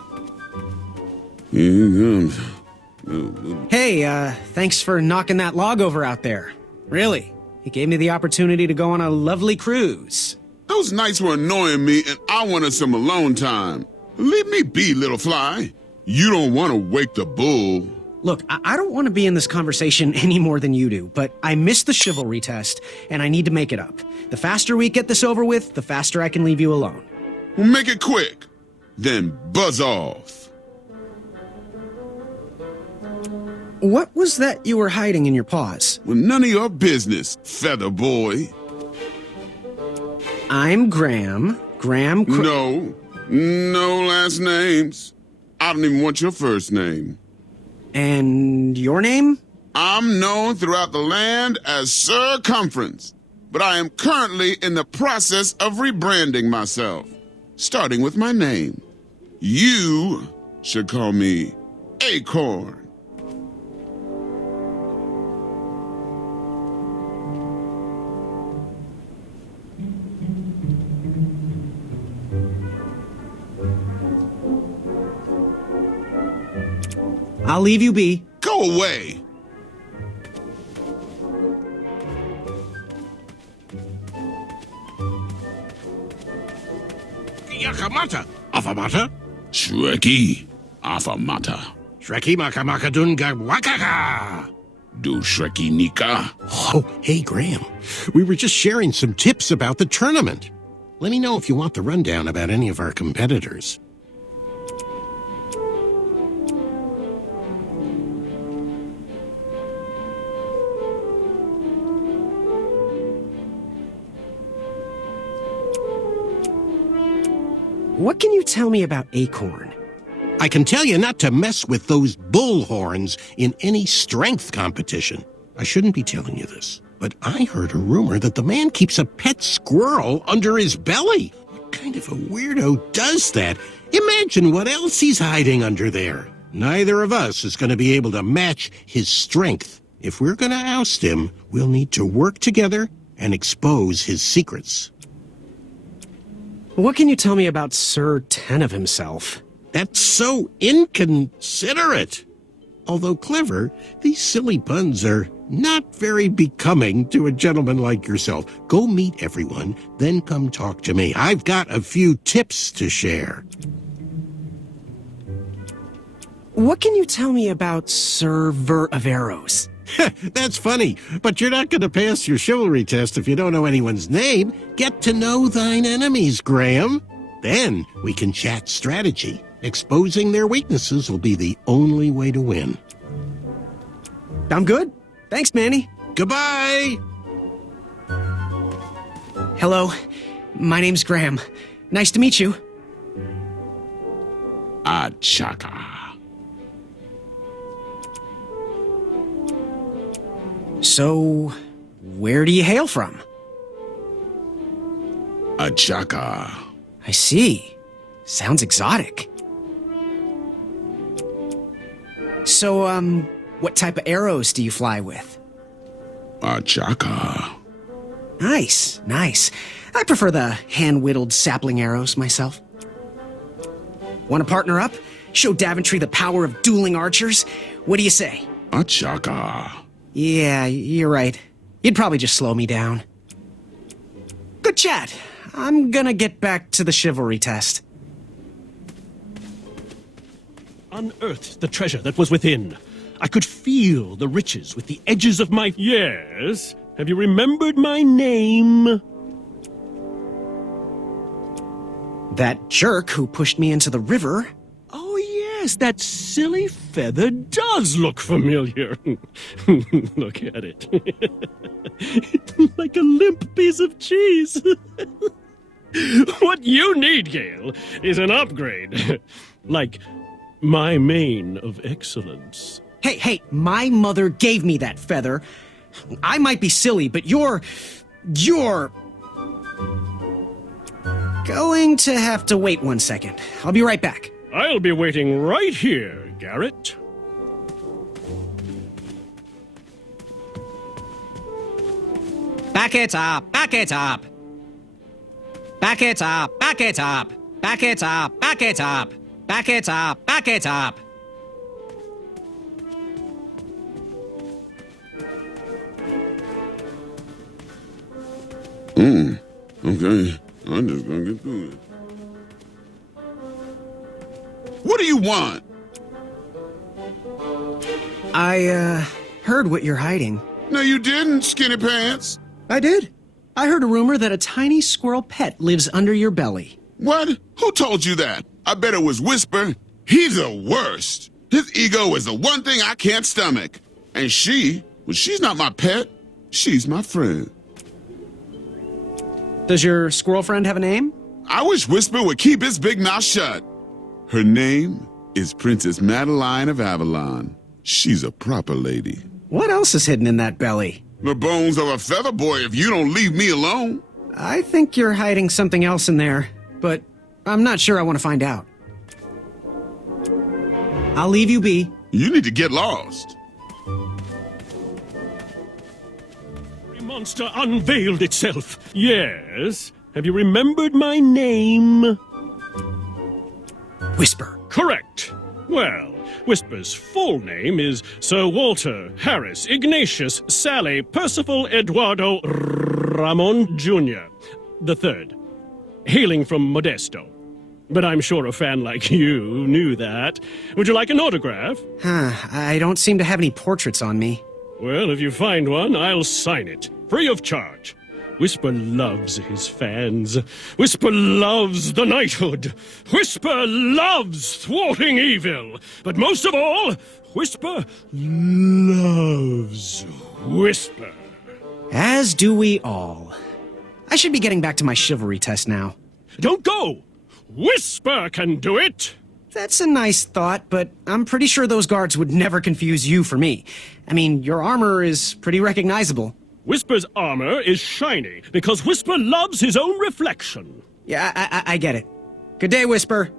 Hey, thanks for knocking that log over out there. Really. It gave me the opportunity to go on a lovely cruise. Those nights were annoying me, and I wanted some alone time. Leave me be, little fly. You don't want to wake the bull. Look, I don't want to be in this conversation any more than you do, but I missed the chivalry test, and I need to make it up. The faster we get this over with, the faster I can leave you alone. Well, make it quick. Then buzz off. What was that you were hiding in your paws? Well, none of your business, feather boy. I'm Graham. No last names. I don't even want your first name. And your name? I'm known throughout the land as Circumference, but I am currently in the process of rebranding myself, starting with my name. You should call me Acorn. I'll leave you be. Go away! Yakamata, Afamata, Shreki, Afamata. Shreki Makamaka Dunga Wakaka. Do Shreki Nika. Oh, hey, Graham. We were just sharing some tips about the tournament. Let me know if you want the rundown about any of our competitors. What can you tell me about Acorn? I can tell you not to mess with those bullhorns in any strength competition. I shouldn't be telling you this, but I heard a rumor that the man keeps a pet squirrel under his belly. What kind of a weirdo does that? Imagine what else he's hiding under there. Neither of us is going to be able to match his strength. If we're going to oust him, we'll need to work together and expose his secrets. What can you tell me about Sir Ten of himself? That's so inconsiderate. Although clever, these silly puns are not very becoming to a gentleman like yourself. Go meet everyone, then come talk to me. I've got a few tips to share. What can you tell me about Sir Ver of Arrows? That's funny, but you're not going to pass your chivalry test if you don't know anyone's name. Get to know thine enemies, Graham. Then we can chat strategy. Exposing their weaknesses will be the only way to win. I'm good. Thanks, Manny. Goodbye! Hello, my name's Graham. Nice to meet you. Achaka. So, where do you hail from? Achaka. I see. Sounds exotic. So, what type of arrows do you fly with? Achaka. Nice, nice. I prefer the hand-whittled sapling arrows myself. Want to partner up? Show Daventry the power of dueling archers? What do you say? Achaka. Yeah, you're right. You'd probably just slow me down. Good chat. I'm gonna get back to the chivalry test. Unearthed the treasure that was within. I could feel the riches with the edges of my... Yes? Have you remembered my name? That jerk who pushed me into the river. Oh, yes, that silly feather does look familiar. Look at it. Like a limp piece of cheese. What you need, Gale, is an upgrade. Like my mane of excellence. Hey, my mother gave me that feather. I might be silly, but you're going to have to wait 1 second. I'll be right back. I'll be waiting right here, Garrett. Back it up, back it up. Back it up, back it up. Back it up, back it up. Back it up, back it up. Okay. I'm just gonna get through it. What do you want? I, heard what you're hiding. No, you didn't, skinny pants. I did. I heard a rumor that a tiny squirrel pet lives under your belly. What? Who told you that? I bet it was Whisper. He's the worst. His ego is the one thing I can't stomach. And she's not my pet. She's my friend. Does your squirrel friend have a name? I wish Whisper would keep his big mouth shut. Her name is Princess Madeline of Avalon. She's a proper lady. What else is hidden in that belly? The bones of a feather boy if you don't leave me alone. I think you're hiding something else in there, but I'm not sure I want to find out. I'll leave you be. You need to get lost. The monster unveiled itself. Yes. Have you remembered my name? Whisper. Correct. Well, Whisper's full name is Sir Walter Harris Ignatius Sally Percival Eduardo Ramon Jr. the Third, hailing from Modesto. But I'm sure a fan like you knew that. Would you like an autograph? I don't seem to have any portraits on me. Well, if you find one, I'll sign it, free of charge. Whisper loves his fans. Whisper loves the knighthood. Whisper loves thwarting evil. But most of all, Whisper loves Whisper. As do we all. I should be getting back to my chivalry test now. Don't go! Whisper can do it! That's a nice thought, but I'm pretty sure those guards would never confuse you for me. I mean, your armor is pretty recognizable. Whisper's armor is shiny because Whisper loves his own reflection. Yeah, I get it. Good day, Whisper.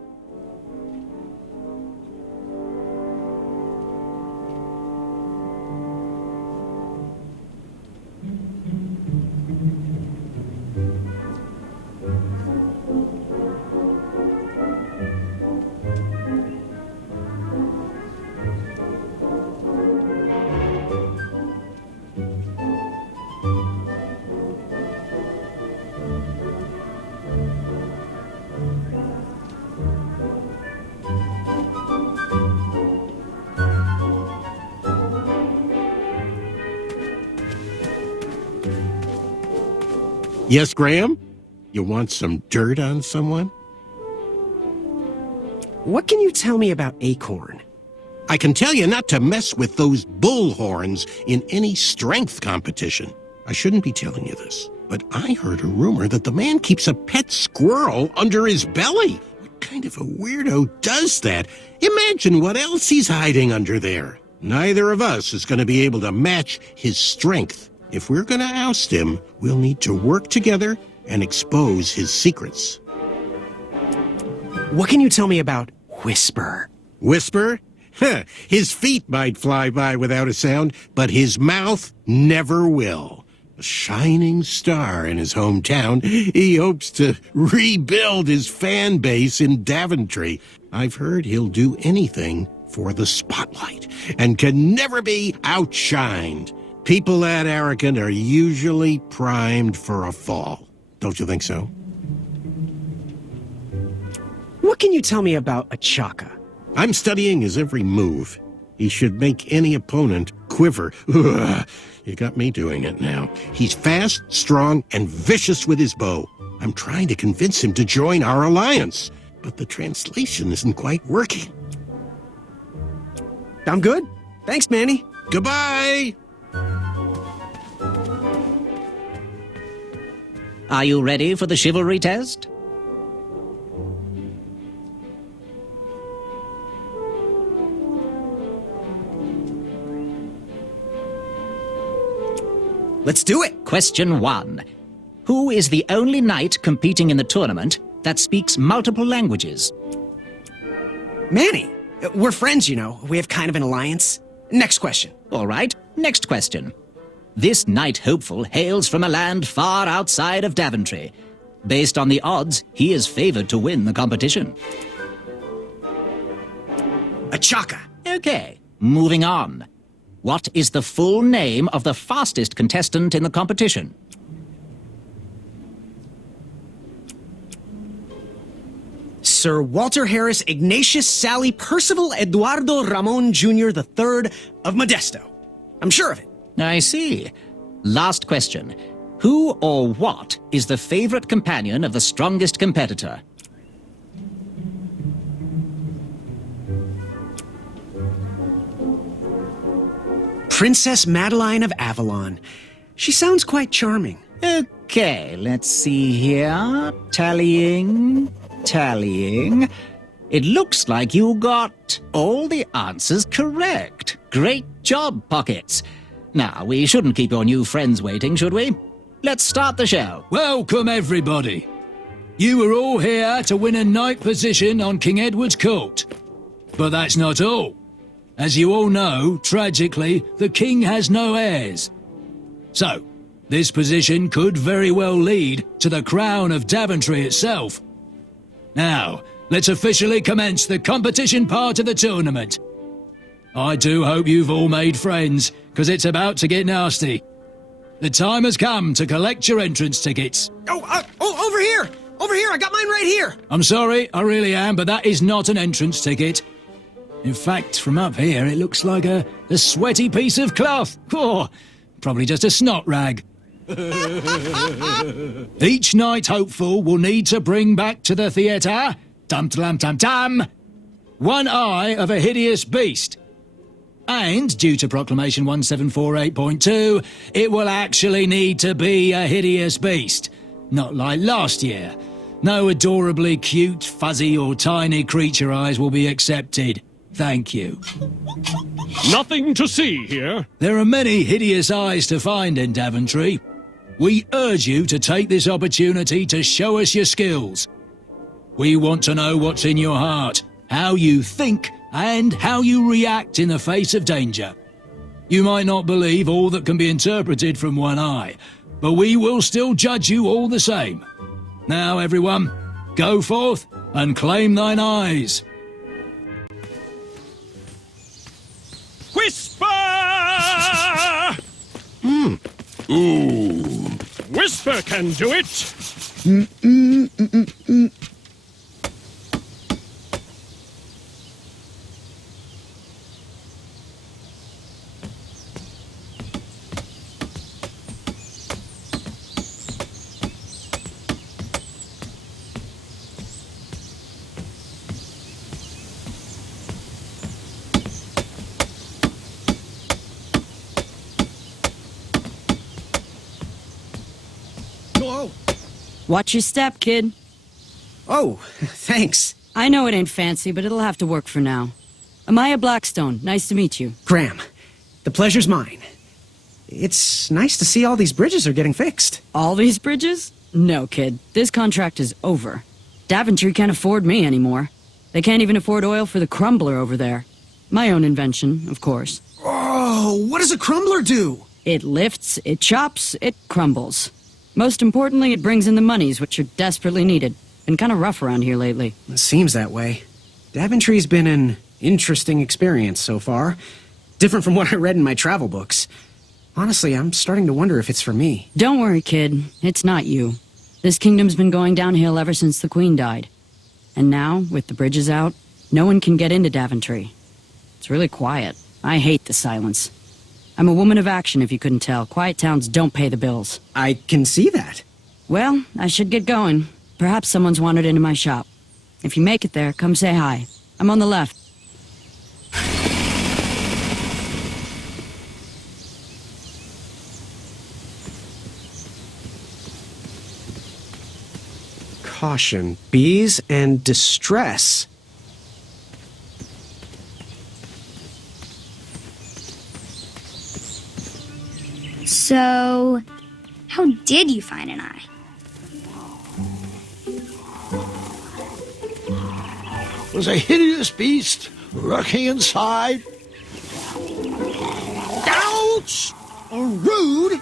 Yes, Graham? You want some dirt on someone? What can you tell me about Acorn? I can tell you not to mess with those bullhorns in any strength competition. I shouldn't be telling you this, but I heard a rumor that the man keeps a pet squirrel under his belly. What kind of a weirdo does that? Imagine what else he's hiding under there. Neither of us is going to be able to match his strength. If we're going to oust him, we'll need to work together and expose his secrets. What can you tell me about Whisper? Whisper? His feet might fly by without a sound, but his mouth never will. A shining star in his hometown, he hopes to rebuild his fan base in Daventry. I've heard he'll do anything for the spotlight and can never be outshined. People that arrogant are usually primed for a fall. Don't you think so? What can you tell me about Achaka? I'm studying his every move. He should make any opponent quiver. Ugh, you got me doing it now. He's fast, strong, and vicious with his bow. I'm trying to convince him to join our alliance, but the translation isn't quite working. I'm good. Thanks, Manny. Goodbye! Are you ready for the chivalry test? Let's do it. Question 1. Who is the only knight competing in the tournament that speaks multiple languages? Manny. We're friends, you know. We have kind of an alliance. Next question. All right, next question. This knight hopeful hails from a land far outside of Daventry. Based on the odds, he is favored to win the competition. Achaka. Okay, moving on. What is the full name of the fastest contestant in the competition? Sir Walter Harris Ignatius Sally Percival Eduardo Ramon Jr. III of Modesto. I'm sure of it. I see. Last question. Who or what is the favorite companion of the strongest competitor? Princess Madeline of Avalon. She sounds quite charming. Okay, let's see here. Tallying. It looks like you got all the answers correct. Great job, Pockets. Now, we shouldn't keep your new friends waiting, should we? Let's start the show. Welcome, everybody. You are all here to win a knight position on King Edward's court. But that's not all. As you all know, tragically, the king has no heirs. So, this position could very well lead to the crown of Daventry itself. Now, let's officially commence the competition part of the tournament. I do hope you've all made friends, because it's about to get nasty. The time has come to collect your entrance tickets. Oh, over here! Over here, I got mine right here! I'm sorry, I really am, but that is not an entrance ticket. In fact, from up here, it looks like a sweaty piece of cloth. Oh, probably just a snot rag. Each knight hopeful will need to bring back to the theatre, dum-dum-dum-dum, one eye of a hideous beast. And, due to Proclamation 1748.2, it will actually need to be a hideous beast. Not like last year. No adorably cute, fuzzy or tiny creature eyes will be accepted. Thank you. Nothing to see here. There are many hideous eyes to find in Daventry. We urge you to take this opportunity to show us your skills. We want to know what's in your heart, how you think, and how you react in the face of danger. You might not believe all that can be interpreted from one eye, but we will still judge you all the same. Now, everyone, go forth and claim thine eyes. Whisper! Ooh. Whisper can do it! Watch your step, kid. Oh, thanks. I know it ain't fancy, but it'll have to work for now. Amaya Blackstone, nice to meet you. Graham, the pleasure's mine. It's nice to see all these bridges are getting fixed. All these bridges? No, kid. This contract is over. Daventry can't afford me anymore. They can't even afford oil for the crumbler over there. My own invention, of course. Oh, what does a crumbler do? It lifts, it chops, it crumbles. Most importantly, it brings in the monies, which are desperately needed. Been kind of rough around here lately. It seems that way. Daventry's been an interesting experience so far. Different from what I read in my travel books. Honestly, I'm starting to wonder if it's for me. Don't worry, kid. It's not you. This kingdom's been going downhill ever since the Queen died. And now, with the bridges out, no one can get into Daventry. It's really quiet. I hate the silence. I'm a woman of action, if you couldn't tell. Quiet towns don't pay the bills. I can see that. Well, I should get going. Perhaps someone's wandered into my shop. If you make it there, come say hi. I'm on the left. Caution, bees and distress. So, how did you find an eye? Was a hideous beast lurking inside. Ouch! Rude!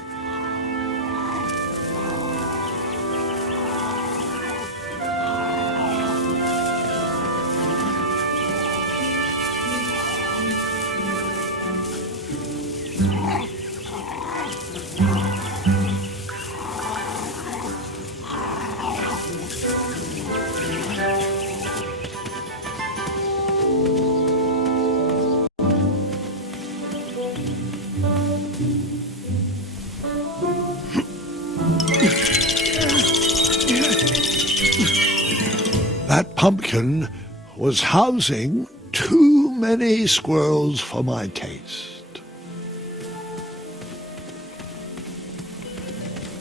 That pumpkin was housing too many squirrels for my taste.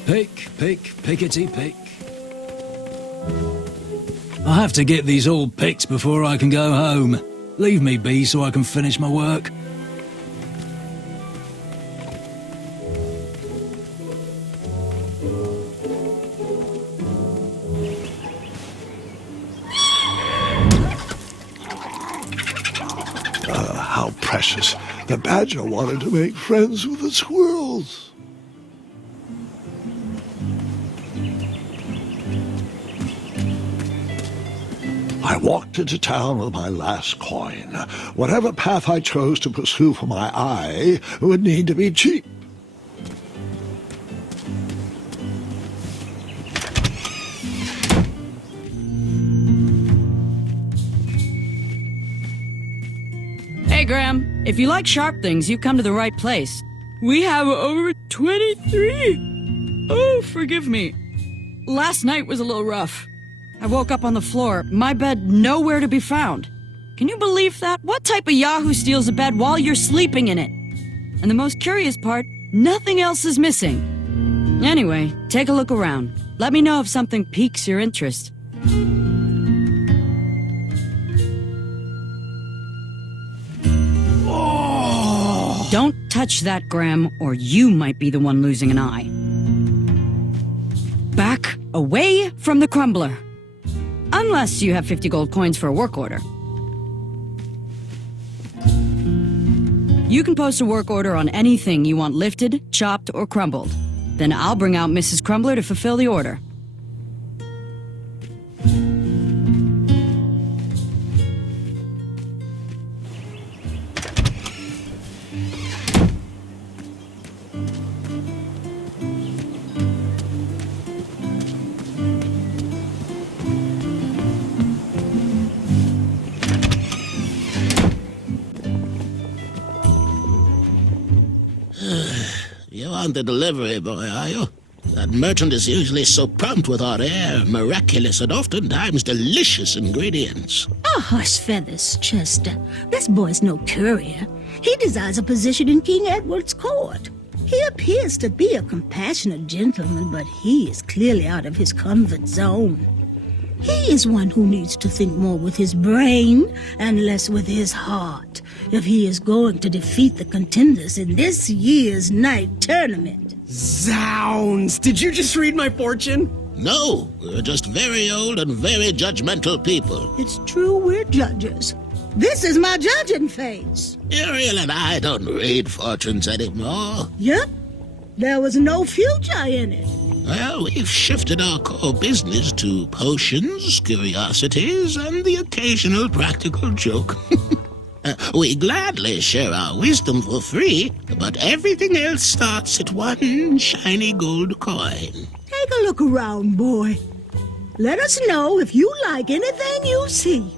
Pick, pick, pickety pick. I have to get these all picked before I can go home. Leave me be so I can finish my work. How precious. The badger wanted to make friends with the squirrels. I walked into town with my last coin. Whatever path I chose to pursue for my eye would need to be cheap. Hey, Graham. If you like sharp things, you've come to the right place. We have over 23. Oh, forgive me. Last night was a little rough. I woke up on the floor, my bed nowhere to be found. Can you believe that? What type of yahoo steals a bed while you're sleeping in it? And the most curious part, nothing else is missing. Anyway, take a look around. Let me know if something piques your interest. Don't touch that, Graham, or you might be the one losing an eye. Back away from the crumbler. Unless you have 50 gold coins for a work order. You can post a work order on anything you want lifted, chopped, or crumbled. Then I'll bring out Mrs. Crumbler to fulfill the order. You aren't the delivery boy, are you? That merchant is usually so prompt with our rare, miraculous, and oftentimes delicious ingredients. Oh, hush feathers, Chester. This boy's no courier. He desires a position in King Edward's court. He appears to be a compassionate gentleman, but he is clearly out of his comfort zone. He is one who needs to think more with his brain and less with his heart if he is going to defeat the contenders in this year's night tournament. Zounds! Did you just read my fortune? No, we're just very old and very judgmental people. It's true we're judges. This is my judging phase. Ariel and I don't read fortunes anymore. Yep. There was no future in it. Well, we've shifted our core business to potions, curiosities, and the occasional practical joke. We gladly share our wisdom for free, but everything else starts at one shiny gold coin. Take a look around, boy. Let us know if you like anything you see.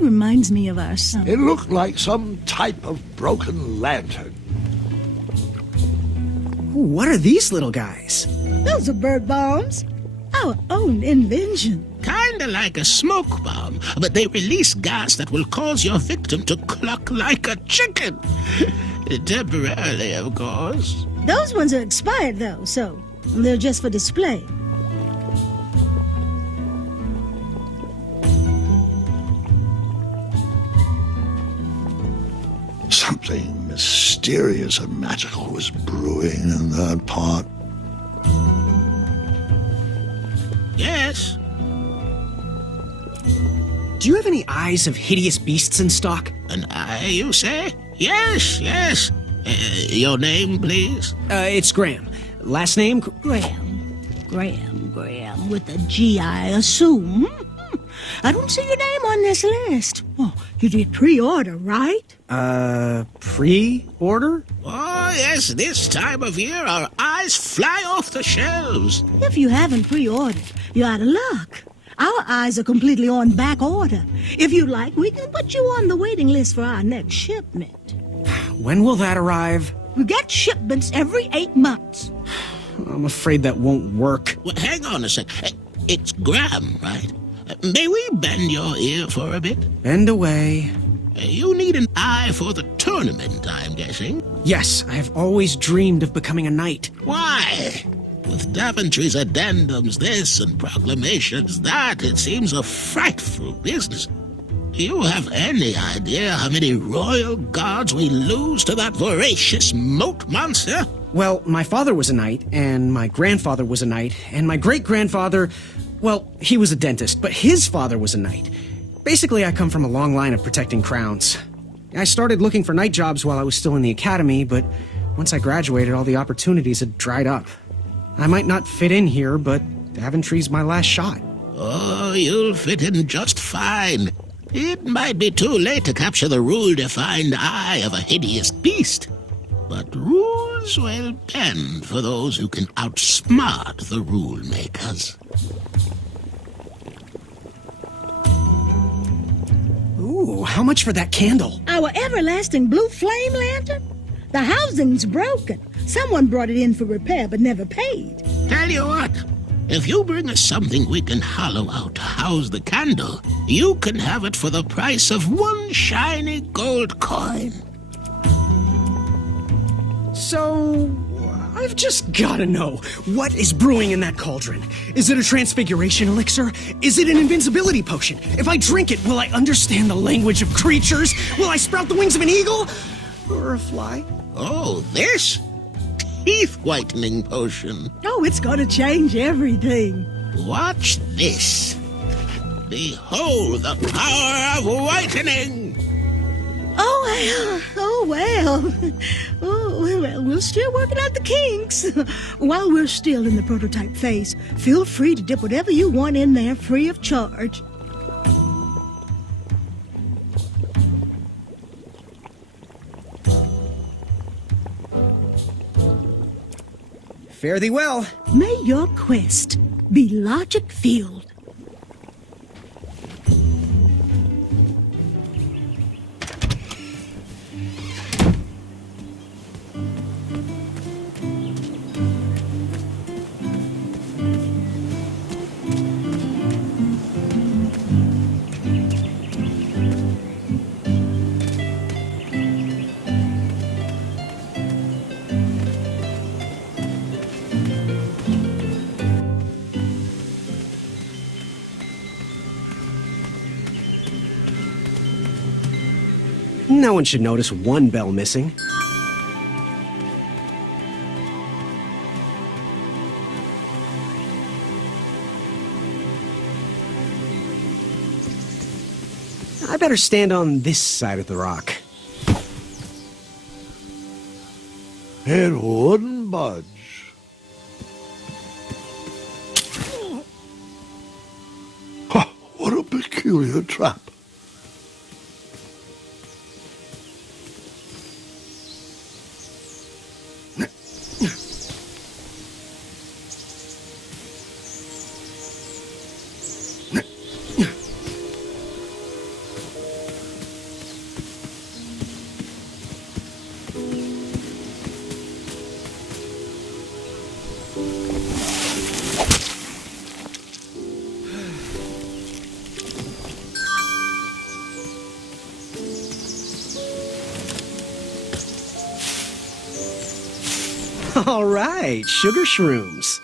reminds me of our son. It looked like some type of broken lantern. What are these little guys? Those are bird bombs. Our own invention. Kinda like a smoke bomb, but they release gas that will cause your victim to cluck like a chicken. Temporarily, of course. Those ones are expired, though, so they're just for display. Something mysterious and magical was brewing in that pot. Yes. Do you have any eyes of hideous beasts in stock? An eye, you say? Yes, yes. Your name, please? It's Graham. Last name? Graham, with a G, I assume. I don't see your name on this list. Oh, you did pre-order, right? Pre-order? Oh, yes, this time of year our eyes fly off the shelves. If you haven't pre-ordered, you're out of luck. Our eyes are completely on back order. If you like, we can put you on the waiting list for our next shipment. When will that arrive? We get shipments every 8 months. I'm afraid that won't work. Well, hang on a sec. It's Graham, right? May we bend your ear for a bit? Bend away. You need an eye for the tournament, I'm guessing. Yes, I have always dreamed of becoming a knight. Why? With Daventry's addendums this and proclamations that, it seems a frightful business. Do you have any idea how many royal guards we lose to that voracious moat monster? Well, my father was a knight, and my grandfather was a knight, and my great-grandfather, well, he was a dentist, but his father was a knight. Basically, I come from a long line of protecting crowns. I started looking for knight jobs while I was still in the academy, but once I graduated, all the opportunities had dried up. I might not fit in here, but Daventry's my last shot. Oh, you'll fit in just fine. It might be too late to capture the rule-defined eye of a hideous beast. But rules will bend for those who can outsmart the rule makers. Ooh, how much for that candle? Our everlasting blue flame lantern? The housing's broken. Someone brought it in for repair but never paid. Tell you what, if you bring us something we can hollow out to house the candle, you can have it for the price of one shiny gold coin. So, I've just gotta know, what is brewing in that cauldron? Is it a transfiguration elixir? Is it an invincibility potion? If I drink it, will I understand the language of creatures? Will I sprout the wings of an eagle? Or a fly? Oh, this? Teeth-whitening potion. Oh, it's gonna change everything. Watch this. Behold the power of whitening! Oh, well. We're still working out the kinks. While we're still in the prototype phase, feel free to dip whatever you want in there free of charge. Fare thee well. May your quest be logic-filled. No one should notice one bell missing. I better stand on this side of the rock. It wouldn't budge. Huh, what a peculiar trap. All right, sugar shrooms.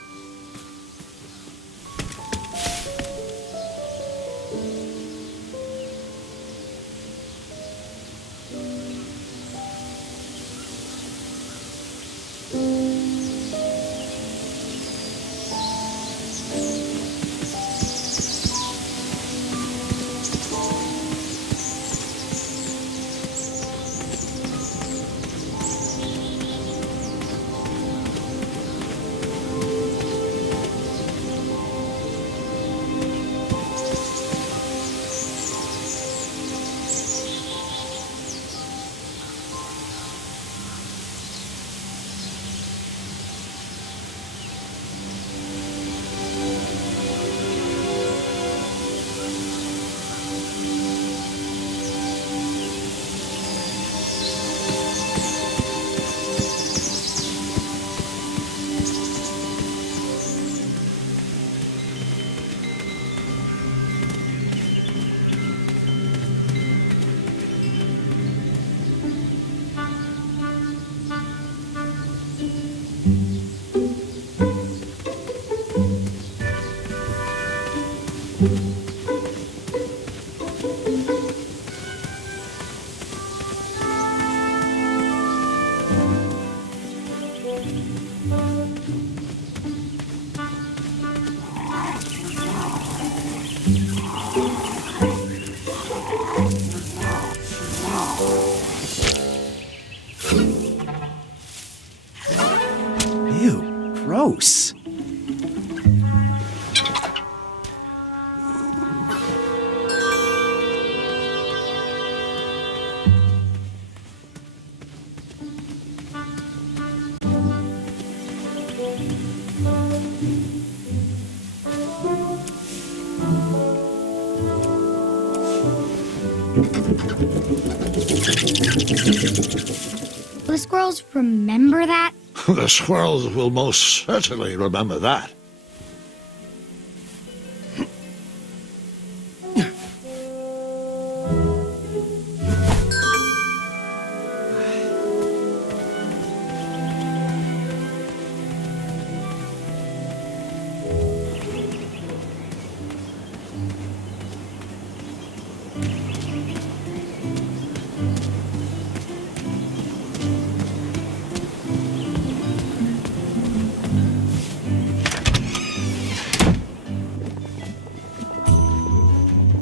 Ew, gross. Will the squirrels remember that? The squirrels will most certainly remember that.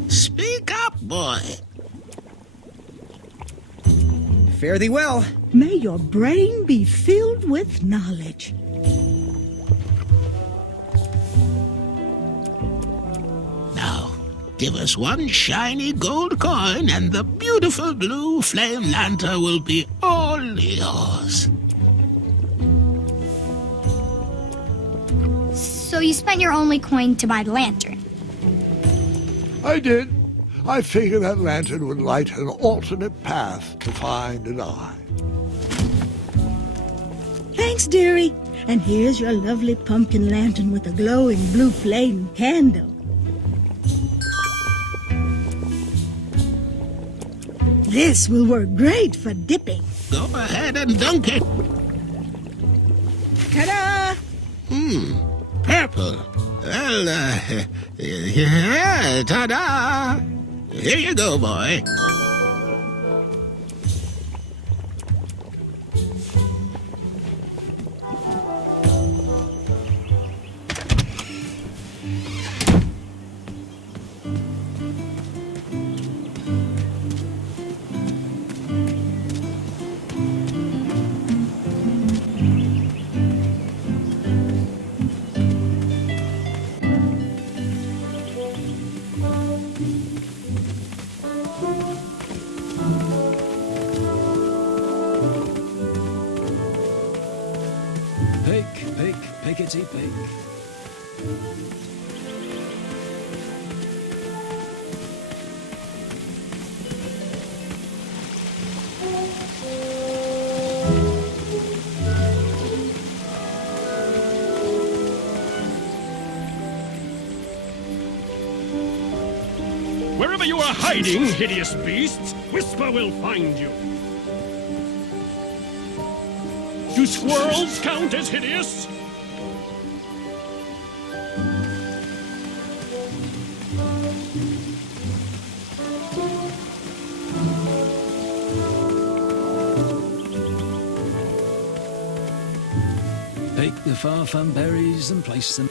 Speak up, boy. Fare thee well. May your brain be filled with knowledge. Now, give us one shiny gold coin and the beautiful blue flame lantern will be all yours. So you spent your only coin to buy the lantern. I did. I figured that lantern would light an alternate path to find an eye. Thanks, dearie. And here's your lovely pumpkin lantern with a glowing blue flame candle. This will work great for dipping. Go ahead and dunk it. Ta-da! Purple. Well, yeah, ta-da! Here you go, boy. Pick, pickety pick. Wherever you are hiding, hideous beasts, Whisper will find you. Do Do squirrels count as hideous? Pick the far-fun berries and place them.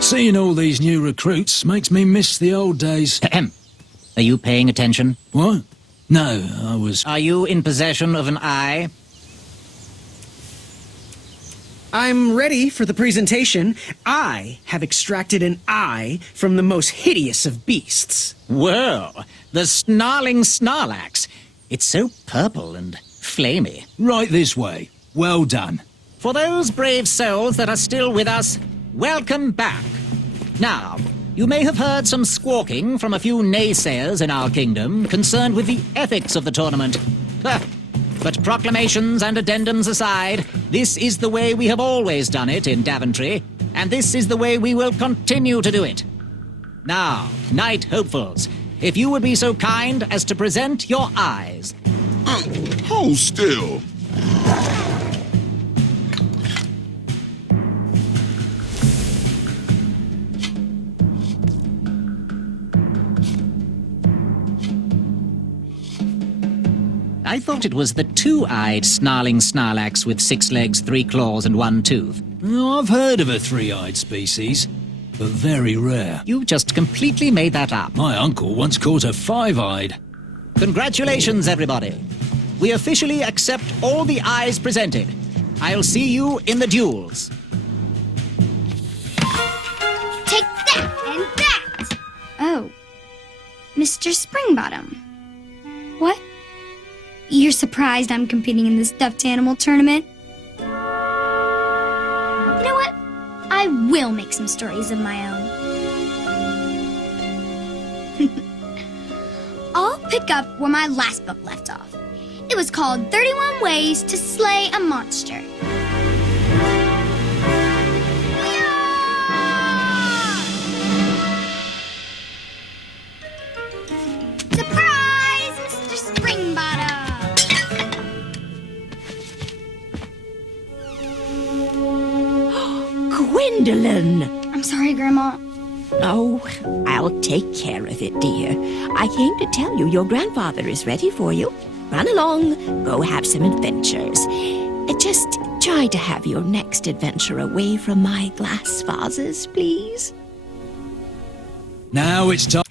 Seeing all these new recruits makes me miss the old days. Ahem. Are you paying attention? What? No, I was... Are you in possession of an eye? I'm ready for the presentation. I have extracted an eye from the most hideous of beasts. Whoa, the snarling Snarlax. It's so purple and flamy. Right this way. Well done. For those brave souls that are still with us, welcome back. Now, you may have heard some squawking from a few naysayers in our kingdom concerned with the ethics of the tournament. But proclamations and addendums aside, this is the way we have always done it in Daventry, and this is the way we will continue to do it. Now, Knight Hopefuls, if you would be so kind as to present your eyes. Hold still. I thought it was the two-eyed snarling Snarlax with 6 legs, 3 claws, and 1 tooth. Oh, I've heard of a three-eyed species, but very rare. You just completely made that up. My uncle once caught a five-eyed. Congratulations, everybody. We officially accept all the eyes presented. I'll see you in the duels. Take that and that! Oh, Mr. Springbottom. What? You're surprised I'm competing in the stuffed animal tournament? You know what? I will make some stories of my own. I'll pick up where my last book left off. It was called 31 Ways to Slay a Monster. Surprise, Mr. Springbottom! Gwendolyn! I'm sorry, Grandma. Oh, I'll take care of it, dear. I came to tell you your grandfather is ready for you. Run along, go have some adventures. Just try to have your next adventure away from my glass vases, please. Now it's time.